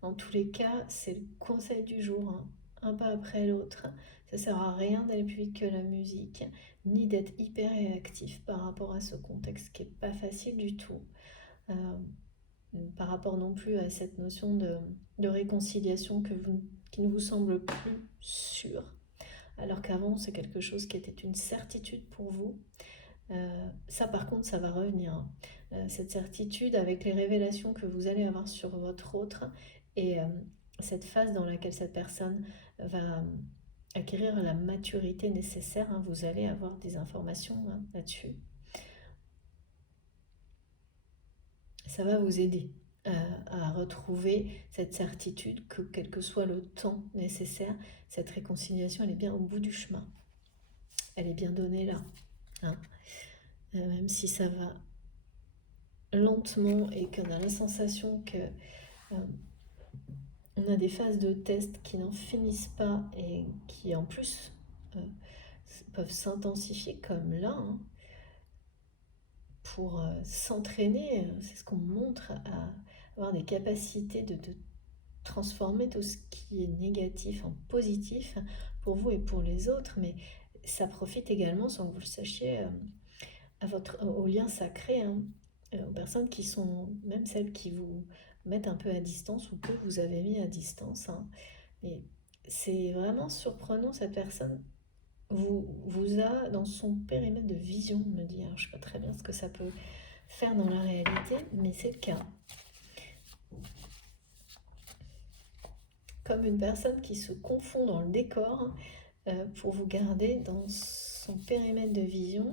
En tous les cas, c'est le conseil du jour, hein, un pas après l'autre. Ça sert à rien d'aller plus vite que la musique, ni d'être hyper réactif par rapport à ce contexte qui n'est pas facile du tout. Euh, Par rapport non plus à cette notion de réconciliation qui ne vous semble plus sûre, alors qu'avant c'est quelque chose qui était une certitude pour vous. Ça par contre ça va revenir, hein. Cette certitude avec les révélations que vous allez avoir sur votre autre et cette phase dans laquelle cette personne va acquérir la maturité nécessaire, hein, vous allez avoir des informations hein, là-dessus. Ça va vous aider à retrouver cette certitude que quel que soit le temps nécessaire, cette réconciliation elle est bien au bout du chemin, elle est bien donnée là, hein. Même si ça va lentement et qu'on a la sensation que on a des phases de test qui n'en finissent pas et qui en plus euh, peuvent s'intensifier comme là, hein, pour s'entraîner, c'est ce qu'on montre à avoir des capacités de transformer tout ce qui est négatif en positif pour vous et pour les autres, mais ça profite également, sans que vous le sachiez, au lien sacré, hein, aux personnes qui sont, même celles qui vous mettent un peu à distance ou que vous avez mis à distance, hein. Mais c'est vraiment surprenant, cette personne vous a dans son périmètre de vision, me dit. Alors, je ne sais pas très bien ce que ça peut faire dans la réalité, mais c'est le cas. Comme une personne qui se confond dans le décor pour vous garder dans son périmètre de vision.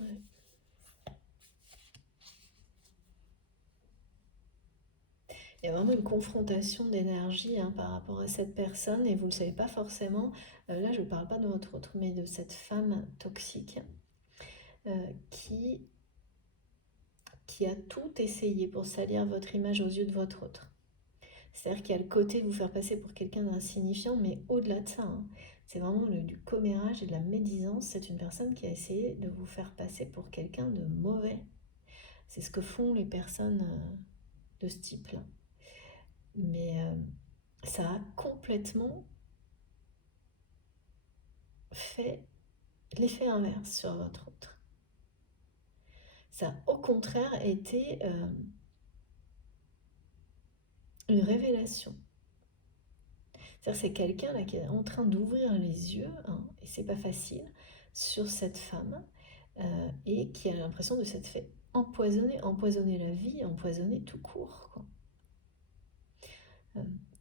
Ouais. Il y a vraiment une confrontation d'énergie hein, par rapport à cette personne et vous ne le savez pas forcément. Là, je ne parle pas de votre autre, mais de cette femme toxique qui a tout essayé pour salir votre image aux yeux de votre autre. C'est-à-dire qu'il y a le côté de vous faire passer pour quelqu'un d'insignifiant, mais au-delà de ça, hein, c'est vraiment du commérage et de la médisance. C'est une personne qui a essayé de vous faire passer pour quelqu'un de mauvais. C'est ce que font les personnes de ce type-là. Mais ça a complètement fait l'effet inverse sur votre autre. Ça a au contraire été une révélation. C'est-à-dire c'est quelqu'un là qui est en train d'ouvrir les yeux, hein, et c'est pas facile, sur cette femme, et qui a l'impression de s'être fait empoisonner la vie, empoisonner tout court, quoi.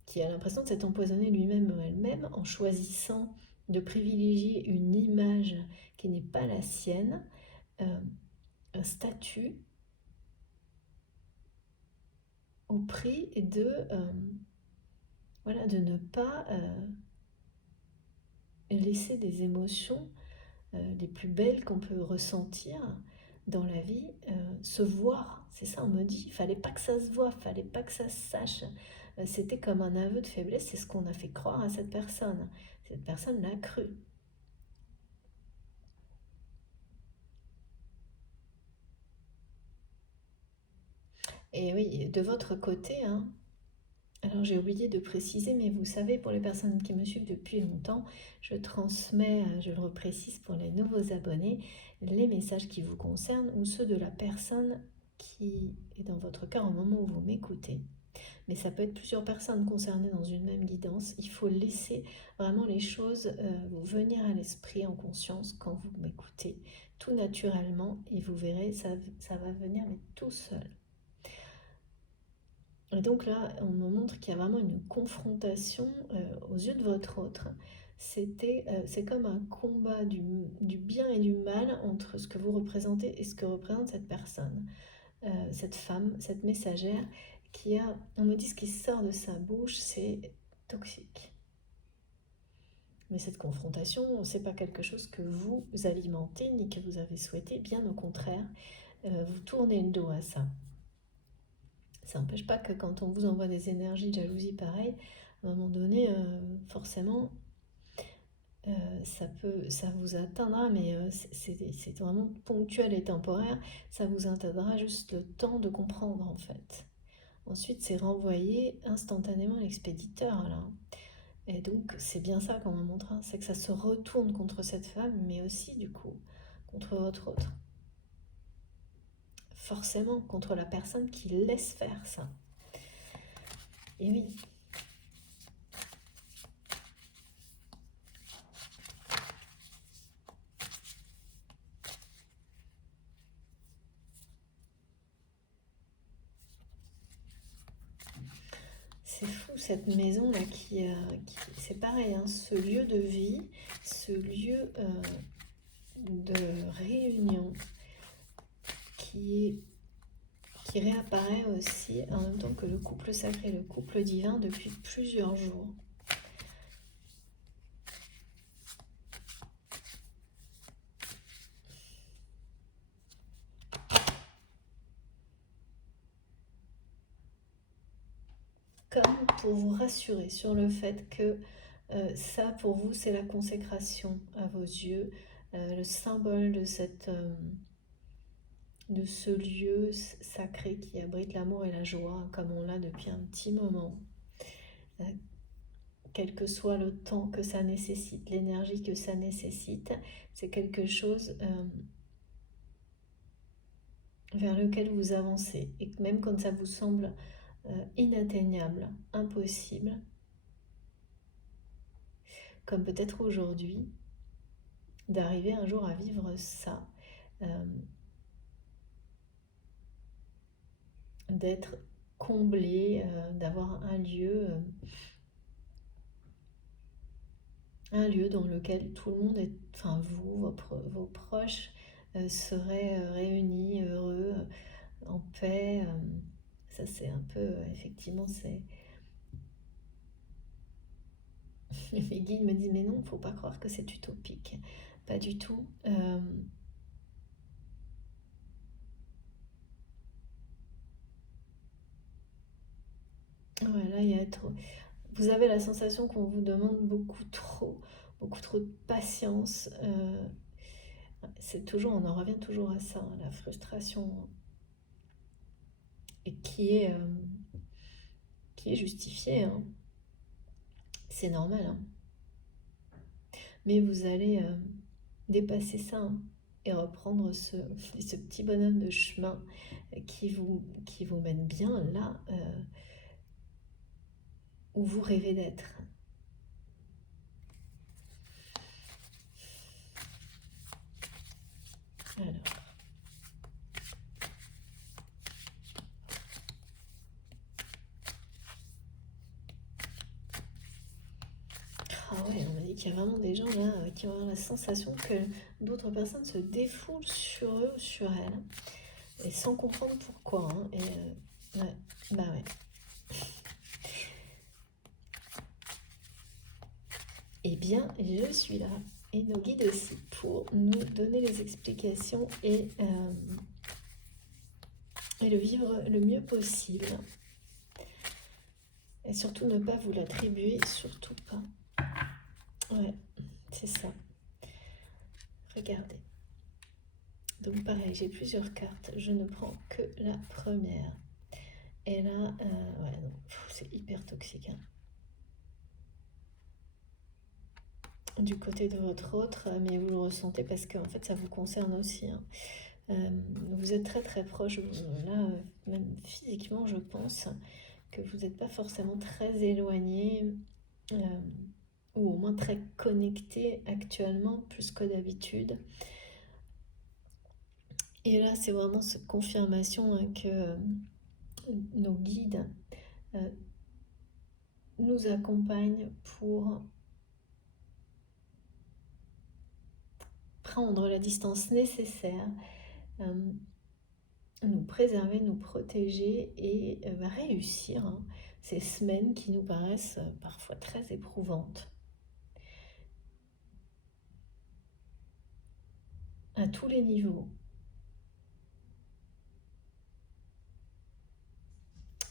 Qui a l'impression de s'être empoisonné lui-même ou elle-même en choisissant de privilégier une image qui n'est pas la sienne, un statut, au prix voilà, de ne pas laisser des émotions les plus belles qu'on peut ressentir dans la vie se voir. C'est ça, on me dit, il fallait pas que ça se voie, il fallait pas que ça se sache. C'était comme un aveu de faiblesse, c'est ce qu'on a fait croire à cette personne. Cette personne l'a cru. Et oui, de votre côté, hein, alors j'ai oublié de préciser, mais vous savez, pour les personnes qui me suivent depuis longtemps, je transmets, je le reprécise pour les nouveaux abonnés, les messages qui vous concernent ou ceux de la personne qui est dans votre cœur au moment où vous m'écoutez. Mais ça peut être plusieurs personnes concernées dans une même guidance. Il faut laisser vraiment les choses vous venir à l'esprit en conscience quand vous m'écoutez, tout naturellement, et vous verrez, ça va venir mais tout seul. Et donc là, on me montre qu'il y a vraiment une confrontation aux yeux de votre autre. C'est comme un combat du bien et du mal entre ce que vous représentez et ce que représente cette personne, cette femme, cette messagère qui a, on me dit ce qui sort de sa bouche, c'est toxique. Mais cette confrontation, c'est pas quelque chose que vous alimentez ni que vous avez souhaité, bien au contraire, vous tournez le dos à ça. Ça n'empêche pas que quand on vous envoie des énergies de jalousie pareilles, à un moment donné, forcément, ça vous atteindra, mais c'est vraiment ponctuel et temporaire. Ça vous atteindra juste le temps de comprendre, en fait. Ensuite, c'est renvoyé instantanément à l'expéditeur, là. Et donc, c'est bien ça qu'on me montre, hein, c'est que ça se retourne contre cette femme, mais aussi, du coup, contre votre autre. Forcément, contre la personne qui laisse faire ça. Et oui. C'est fou cette maison là c'est pareil, hein, ce lieu de vie, ce lieu de réunion qui réapparaît aussi en même temps que le couple sacré, le couple divin depuis plusieurs jours. Comme pour vous rassurer sur le fait que ça pour vous c'est la consécration à vos yeux, le symbole de ce lieu sacré qui abrite l'amour et la joie comme on l'a depuis un petit moment. Quel que soit le temps que ça nécessite, l'énergie que ça nécessite, c'est quelque chose vers lequel vous avancez. Et même quand ça vous semble inatteignable, impossible, comme peut-être aujourd'hui, d'arriver un jour à vivre ça, d'être comblé, d'avoir un lieu dans lequel tout le monde est, enfin vous, vos proches, seraient réunis, heureux, en paix. Ça c'est un peu, effectivement, c'est... Mes guides me disent, mais non, faut pas croire que c'est utopique. Pas du tout. Voilà, il y a trop... Vous avez la sensation qu'on vous demande beaucoup trop de patience. C'est toujours, on en revient toujours à ça, hein, la frustration. Et qui est justifié, hein. C'est normal, hein. Mais vous allez dépasser ça, hein, et reprendre ce petit bonhomme de chemin qui vous mène bien là où vous rêvez d'être. Alors. Ah ouais, on m'a dit qu'il y a vraiment des gens là qui ont la sensation que d'autres personnes se défoulent sur eux ou sur elles, et sans comprendre pourquoi, hein. Et ouais, bah ouais. Eh bien, je suis là, et nos guides aussi, pour nous donner les explications et le vivre le mieux possible. Et surtout ne pas vous l'attribuer, surtout pas. Ouais, c'est ça. Regardez. Donc pareil, j'ai plusieurs cartes, je ne prends que la première. Et là, ouais, non, c'est hyper toxique, hein. Du côté de votre autre, mais vous le ressentez parce qu'en fait ça vous concerne aussi, hein. Vous êtes très très proche, là, même physiquement je pense que vous n'êtes pas forcément très éloigné, ou au moins très connecté actuellement, plus que d'habitude. Et là c'est vraiment cette confirmation, hein, que nos guides nous accompagnent pour prendre la distance nécessaire, nous préserver, nous protéger et réussir, hein, ces semaines qui nous paraissent parfois très éprouvantes. À tous les niveaux.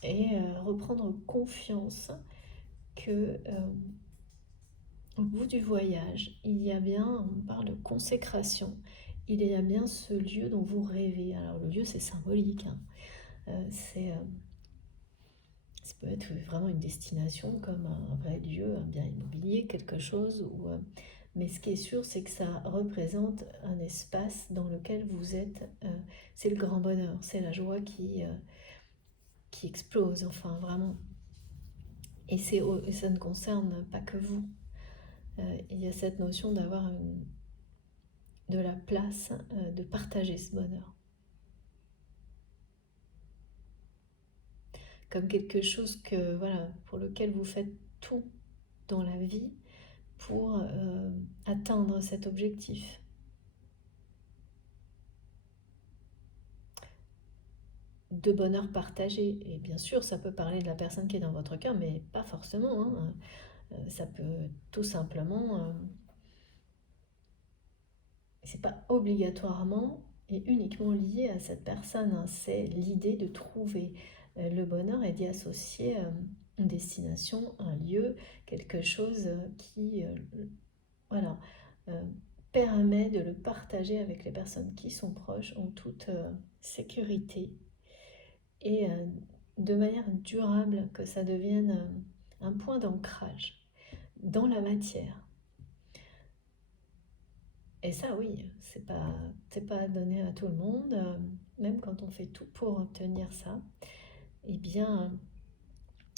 Et reprendre confiance que au bout du voyage, il y a bien, on parle de consécration, il y a bien ce lieu dont vous rêvez. Alors le lieu c'est symbolique, hein. Ça peut être vraiment une destination comme un vrai lieu, un bien immobilier, quelque chose où, mais ce qui est sûr, c'est que ça représente un espace dans lequel vous êtes. C'est le grand bonheur, c'est la joie qui explose, enfin vraiment. Et ça ne concerne pas que vous. Il y a cette notion d'avoir de la place, de partager ce bonheur. Comme quelque chose que, voilà, pour lequel vous faites tout dans la vie pour atteindre cet objectif. De bonheur partagé. Et bien sûr, ça peut parler de la personne qui est dans votre cœur, mais pas forcément, hein. Ça peut tout simplement... c'est pas obligatoirement et uniquement lié à cette personne, hein. C'est l'idée de trouver le bonheur et d'y associer une destination, un lieu, quelque chose qui voilà, permet de le partager avec les personnes qui sont proches en toute sécurité et de manière durable, que ça devienne un point d'ancrage dans la matière. Et ça, oui, c'est pas donné à tout le monde, même quand on fait tout pour obtenir ça. Et bien,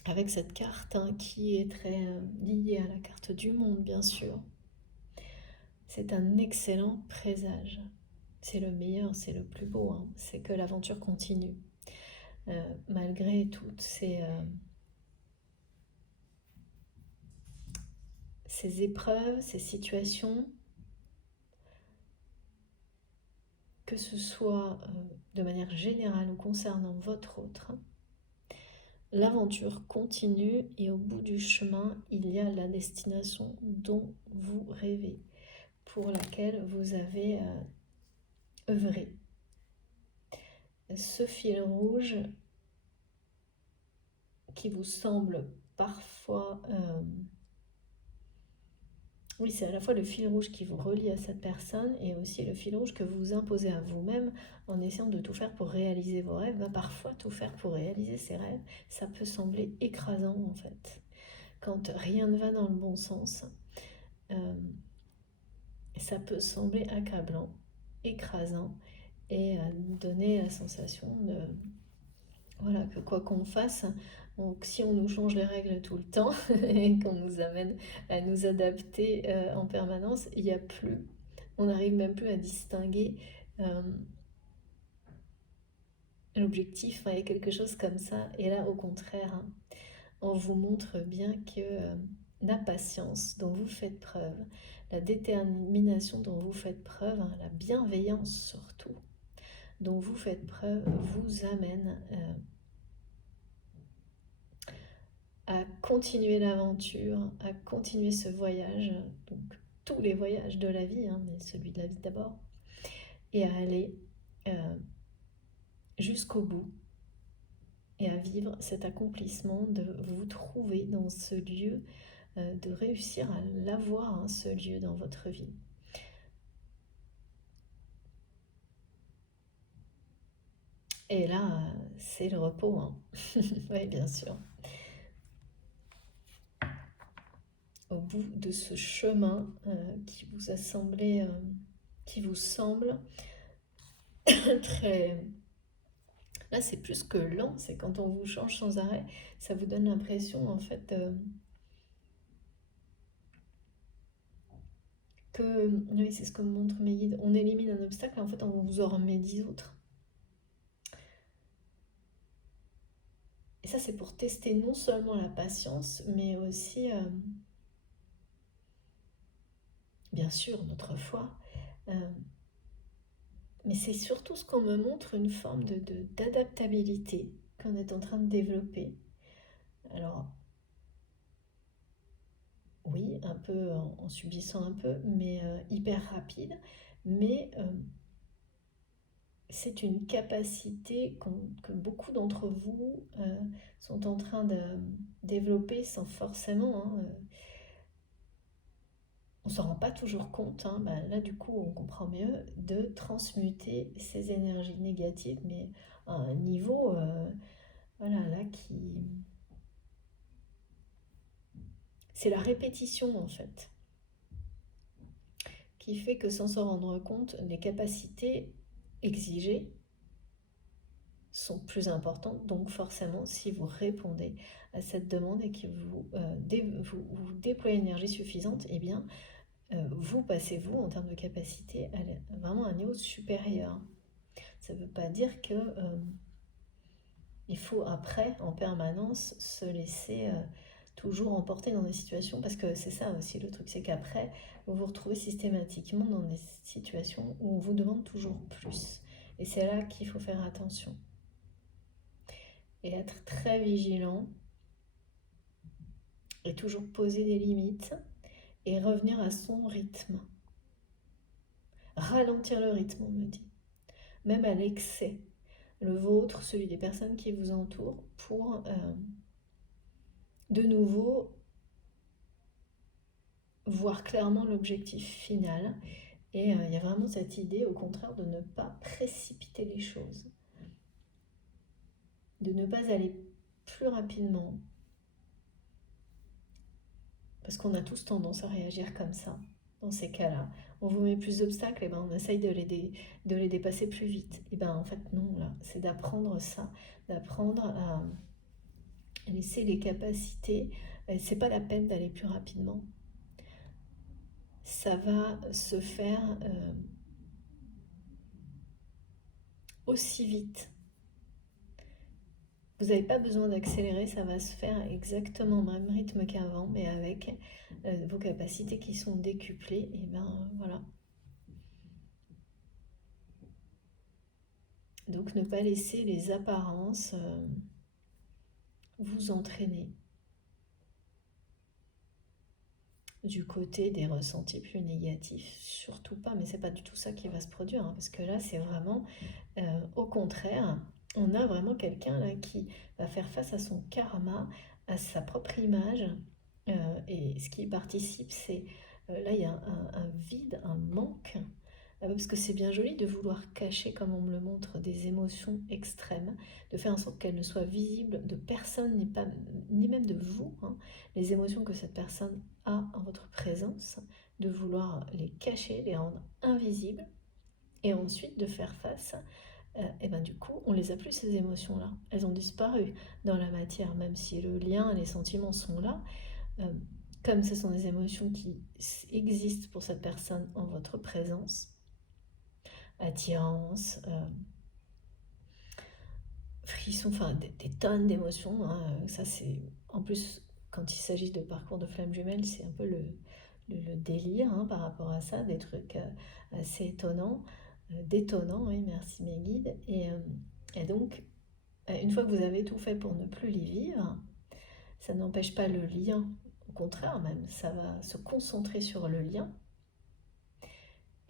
avec cette carte, hein, qui est très liée à la carte du monde, bien sûr, c'est un excellent présage. C'est le meilleur, c'est le plus beau, hein. C'est que l'aventure continue. Malgré toutes ces épreuves, ces situations, que ce soit de manière générale ou concernant votre autre, l'aventure continue et au bout du chemin, il y a la destination dont vous rêvez, pour laquelle vous avez œuvré. Ce fil rouge qui vous semble parfois Oui, c'est à la fois le fil rouge qui vous relie à cette personne et aussi le fil rouge que vous imposez à vous-même en essayant de tout faire pour réaliser vos rêves. Bah, parfois, tout faire pour réaliser ses rêves, ça peut sembler écrasant en fait. Quand rien ne va dans le bon sens, euh, ça peut sembler accablant, écrasant et donner la sensation de, voilà, que quoi qu'on fasse, donc si on nous change les règles tout le temps et qu'on nous amène à nous adapter en permanence, il n'y a plus, on n'arrive même plus à distinguer euh, l'objectif, enfin, il y a quelque chose comme ça. Et là, au contraire, hein, on vous montre bien que la patience dont vous faites preuve, la détermination dont vous faites preuve, hein, la bienveillance surtout, dont vous faites preuve, vous amène à continuer l'aventure, à continuer ce voyage, donc tous les voyages de la vie, hein, mais celui de la vie d'abord, et à aller jusqu'au bout et à vivre cet accomplissement de vous trouver dans ce lieu, de réussir à l'avoir, hein, ce lieu dans votre vie. Et là, c'est le repos, hein. Oui, bien sûr. Au bout de ce chemin qui vous a semblé, qui vous semble très... Là, c'est plus que lent, c'est quand on vous change sans arrêt, ça vous donne l'impression en fait que, oui, c'est ce que me montrent mes guides, on élimine un obstacle et en fait on vous en remet 10 autres. Et ça, c'est pour tester non seulement la patience, mais aussi, bien sûr, notre foi. Euh, mais c'est surtout ce qu'on me montre, une forme d'adaptabilité qu'on est en train de développer. Alors, oui, un peu en subissant un peu, mais hyper rapide. Mais c'est une capacité que beaucoup d'entre vous sont en train de développer sans forcément, hein, on s'en rend pas toujours compte, hein, bah là du coup on comprend mieux, de transmuter ces énergies négatives, mais à un niveau voilà, là qui... C'est la répétition en fait, qui fait que sans s'en rendre compte, les capacités exigées sont plus importantes. Donc forcément, si vous répondez à cette demande et que vous déployez l'énergie suffisante, eh bien, vous passez-vous en termes de capacité à vraiment un niveau supérieur. Ça ne veut pas dire que il faut après, en permanence, se laisser toujours emporter dans des situations, parce que c'est ça aussi le truc, c'est qu'après, vous vous retrouvez systématiquement dans des situations où on vous demande toujours plus. Et c'est là qu'il faut faire attention. Et être très vigilant, et toujours poser des limites, et revenir à son rythme. Ralentir le rythme, on me dit. Même à l'excès. Le vôtre, celui des personnes qui vous entourent, pour de nouveau voir clairement l'objectif final. Et il y a vraiment cette idée, au contraire, de ne pas précipiter les choses, de ne pas aller plus rapidement, parce qu'on a tous tendance à réagir comme ça, dans ces cas-là. On vous met plus d'obstacles, et ben on essaye de les dépasser plus vite. Et ben en fait non, là, c'est d'apprendre ça, d'apprendre à laisser les capacités. C'est pas la peine d'aller plus rapidement. Ça va se faire aussi vite. Vous n'avez pas besoin d'accélérer, ça va se faire exactement au même rythme qu'avant, mais avec vos capacités qui sont décuplées. Et ben voilà. Donc ne pas laisser les apparences vous entraîner du côté des ressentis plus négatifs, surtout pas, mais c'est pas du tout ça qui va se produire, hein, parce que là c'est vraiment au contraire, on a vraiment quelqu'un là qui va faire face à son karma, à sa propre image, et ce qui participe, c'est Là, il y a un vide, un manque, parce que c'est bien joli de vouloir cacher, comme on me le montre, des émotions extrêmes, de faire en sorte qu'elles ne soient visibles de personne, ni même de vous, hein, les émotions que cette personne a en votre présence, de vouloir les cacher, les rendre invisibles, et ensuite de faire face. Et ben du coup, on les a plus ces émotions-là. Elles ont disparu dans la matière, même si le lien, les sentiments sont là. Euh, Comme ce sont des émotions qui existent pour cette personne en votre présence, attirance, frisson, enfin des tonnes d'émotions, hein. Ça c'est, en plus, quand il s'agit de parcours de flammes jumelles, c'est un peu le délire, hein, par rapport à ça, des trucs assez étonnants, détonnants, oui, merci mes guides. Et donc, une fois que vous avez tout fait pour ne plus les vivre, ça n'empêche pas le lien, au contraire même, ça va se concentrer sur le lien.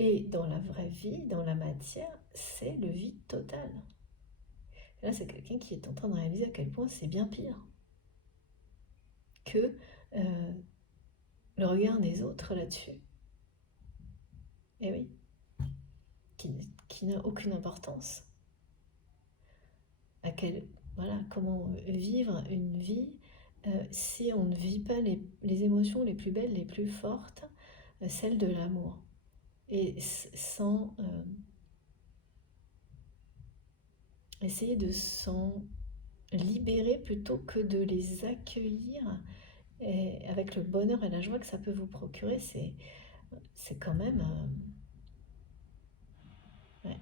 Et dans la vraie vie, dans la matière, c'est le vide total. Et là, c'est quelqu'un qui est en train de réaliser à quel point c'est bien pire que le regard des autres là-dessus. Et oui, qui n'a aucune importance. Voilà, comment vivre une vie si on ne vit pas les émotions les plus belles, les plus fortes, celles de l'amour. Et sans essayer de s'en libérer plutôt que de les accueillir, et avec le bonheur et la joie que ça peut vous procurer, c'est quand même ouais,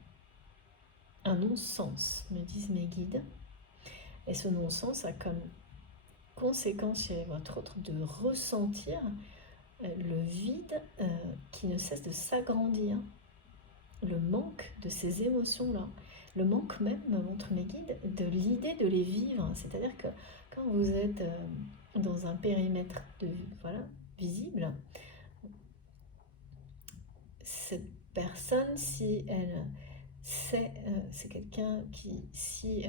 un non-sens, me disent mes guides. Et ce non-sens a comme conséquence chez votre autre de ressentir le vide qui ne cesse de s'agrandir, le manque de ces émotions-là, le manque même, me montrent mes guides, de l'idée de les vivre. C'est-à-dire que quand vous êtes dans un périmètre voilà, visible, cette personne, si elle c'est quelqu'un qui, si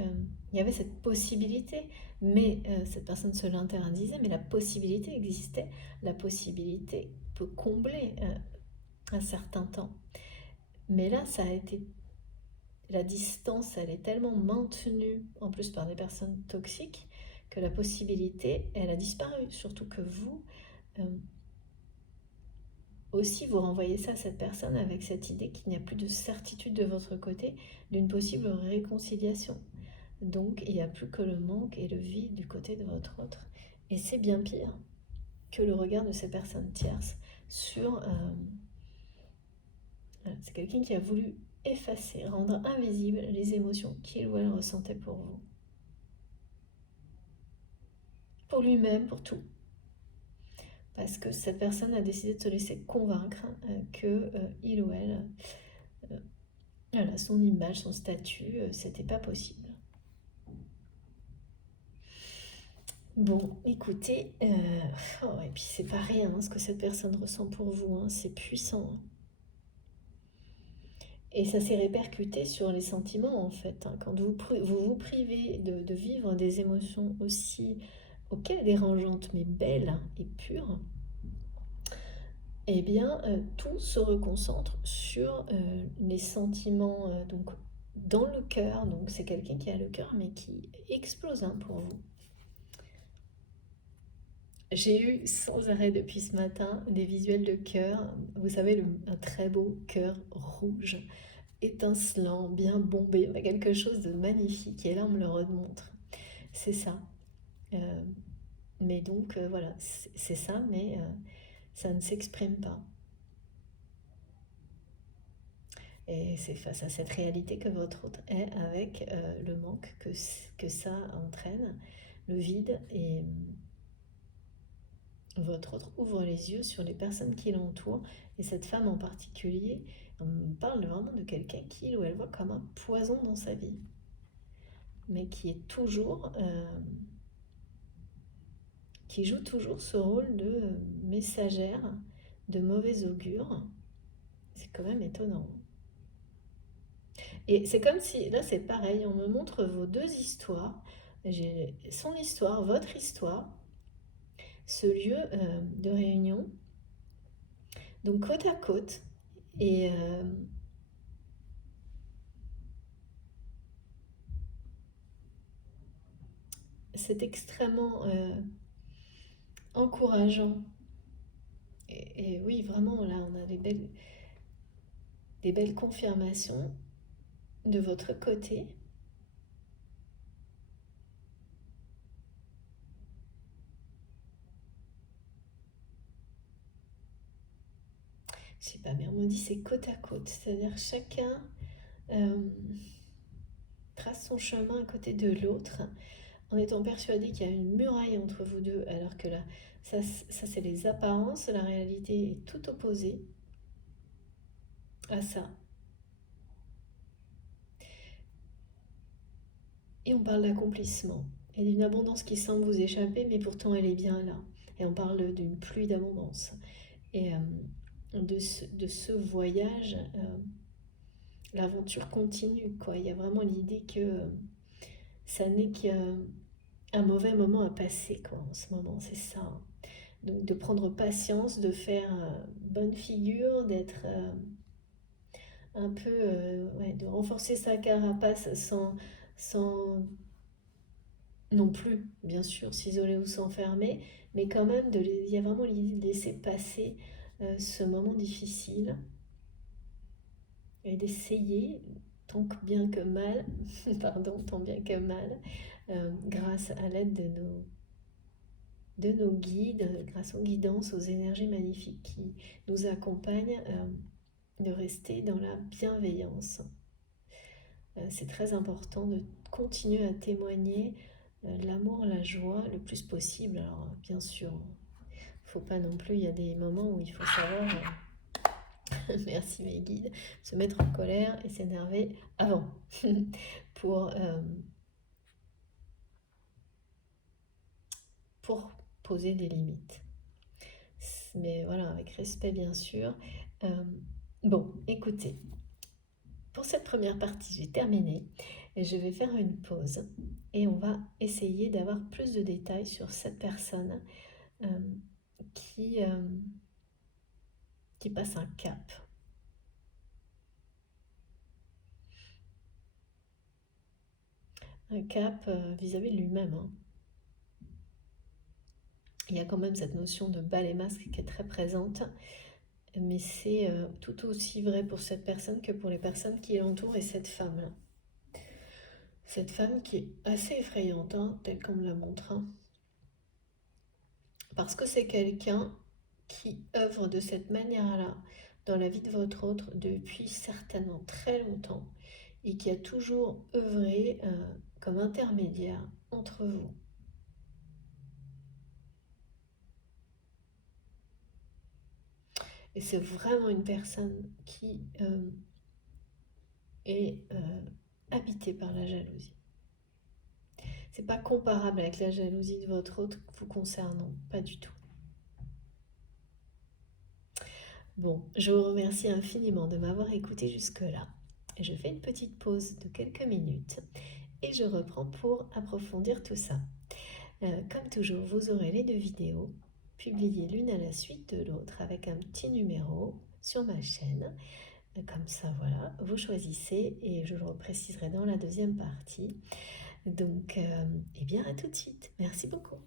il y avait cette possibilité, mais cette personne se l'interdisait, mais la possibilité existait, la possibilité peut combler un certain temps. Mais là, ça a été, la distance, elle est tellement maintenue, en plus par des personnes toxiques, que la possibilité, elle a disparu. Surtout que vous, euh, aussi, vous renvoyez ça à cette personne avec cette idée qu'il n'y a plus de certitude de votre côté d'une possible réconciliation. Donc, il n'y a plus que le manque et le vide du côté de votre autre. Et c'est bien pire que le regard de ces personnes tierces sur... c'est quelqu'un qui a voulu effacer, rendre invisibles les émotions qu'il ou elle ressentait pour vous. Pour lui-même, pour tout. Parce que cette personne a décidé de se laisser convaincre que il ou elle, voilà, son image, son statut, c'était pas possible. Bon, écoutez, oh, et puis c'est pas rien ce que cette personne ressent pour vous, hein, c'est puissant. Et ça s'est répercuté sur les sentiments en fait, hein. Quand vous vous privez de vivre des émotions aussi, ok, dérangeantes, mais belles et pures, eh bien tout se reconcentre sur les sentiments donc dans le cœur. Donc c'est quelqu'un qui a le cœur mais qui explose, hein, pour vous. J'ai eu sans arrêt depuis ce matin des visuels de cœur. Vous savez, un très beau cœur rouge, étincelant, bien bombé, quelque chose de magnifique. Et là, on me le remontre. C'est ça. Euh, mais donc, voilà, c'est ça, mais ça ne s'exprime pas. Et c'est face à cette réalité que votre autre est, avec le manque que ça entraîne, le vide, et votre autre ouvre les yeux sur les personnes qui l'entourent. Et cette femme en particulier, on parle vraiment de quelqu'un qui, ou elle voit comme un poison dans sa vie, mais qui est toujours, qui joue toujours ce rôle de messagère, de mauvais augure. C'est quand même étonnant. Et c'est comme si, là c'est pareil, on me montre vos deux histoires. J'ai son histoire, votre histoire, ce lieu de réunion. Donc côte à côte. Et c'est extrêmement encourageant. Et oui, vraiment, là, on a des belles confirmations de votre côté. Je sais pas, mais on me dit c'est côte à côte. C'est-à-dire chacun euh, trace son chemin à côté de l'autre en étant persuadé qu'il y a une muraille entre vous deux, alors que là, ça c'est les apparences, la réalité est tout opposée à ça. Et on parle d'accomplissement et d'une abondance qui semble vous échapper, mais pourtant elle est bien là. Et on parle d'une pluie d'abondance. Et de ce voyage, l'aventure continue, quoi. Il y a vraiment l'idée que ça n'est qu'un mauvais moment à passer, quoi, en ce moment, c'est ça. Donc de prendre patience, de faire bonne figure, d'être un peu, ouais, de renforcer sa carapace sans non plus, bien sûr, s'isoler ou s'enfermer, mais quand même, il y a vraiment l'idée de laisser passer ce moment difficile et d'essayer, tant bien que mal, pardon, tant bien que mal, grâce à l'aide de nos guides, grâce aux guidances, aux énergies magnifiques qui nous accompagnent, de rester dans la bienveillance. C'est très important de continuer à témoigner l'amour, la joie le plus possible. Alors bien sûr, il ne faut pas non plus, il y a des moments où il faut savoir, merci mes guides, se mettre en colère et s'énerver avant pour, euh, pour poser des limites. Mais voilà, avec respect bien sûr. Euh, bon, écoutez, pour cette première partie, j'ai terminé et je vais faire une pause et on va essayer d'avoir plus de détails sur cette personne euh, qui, euh, qui passe un cap. Un cap vis-à-vis de lui-même, hein. Il y a quand même cette notion de bas les masques qui est très présente, mais c'est tout aussi vrai pour cette personne que pour les personnes qui l'entourent et cette femme-là. Cette femme qui est assez effrayante, hein, telle qu'on me la montre, hein, parce que c'est quelqu'un qui œuvre de cette manière-là dans la vie de votre autre depuis certainement très longtemps et qui a toujours œuvré comme intermédiaire entre vous. Et c'est vraiment une personne qui est habitée par la jalousie. C'est pas comparable avec la jalousie de votre autre vous concernant, pas du tout. Bon, je vous remercie infiniment de m'avoir écouté jusque-là. Je fais une petite pause de quelques minutes et je reprends pour approfondir tout ça. Comme toujours, vous aurez les 2 vidéos publiées l'une à la suite de l'autre avec un petit numéro sur ma chaîne. Comme ça, voilà, vous choisissez et je le repréciserai dans la deuxième partie. Donc, eh bien, à tout de suite. Merci beaucoup.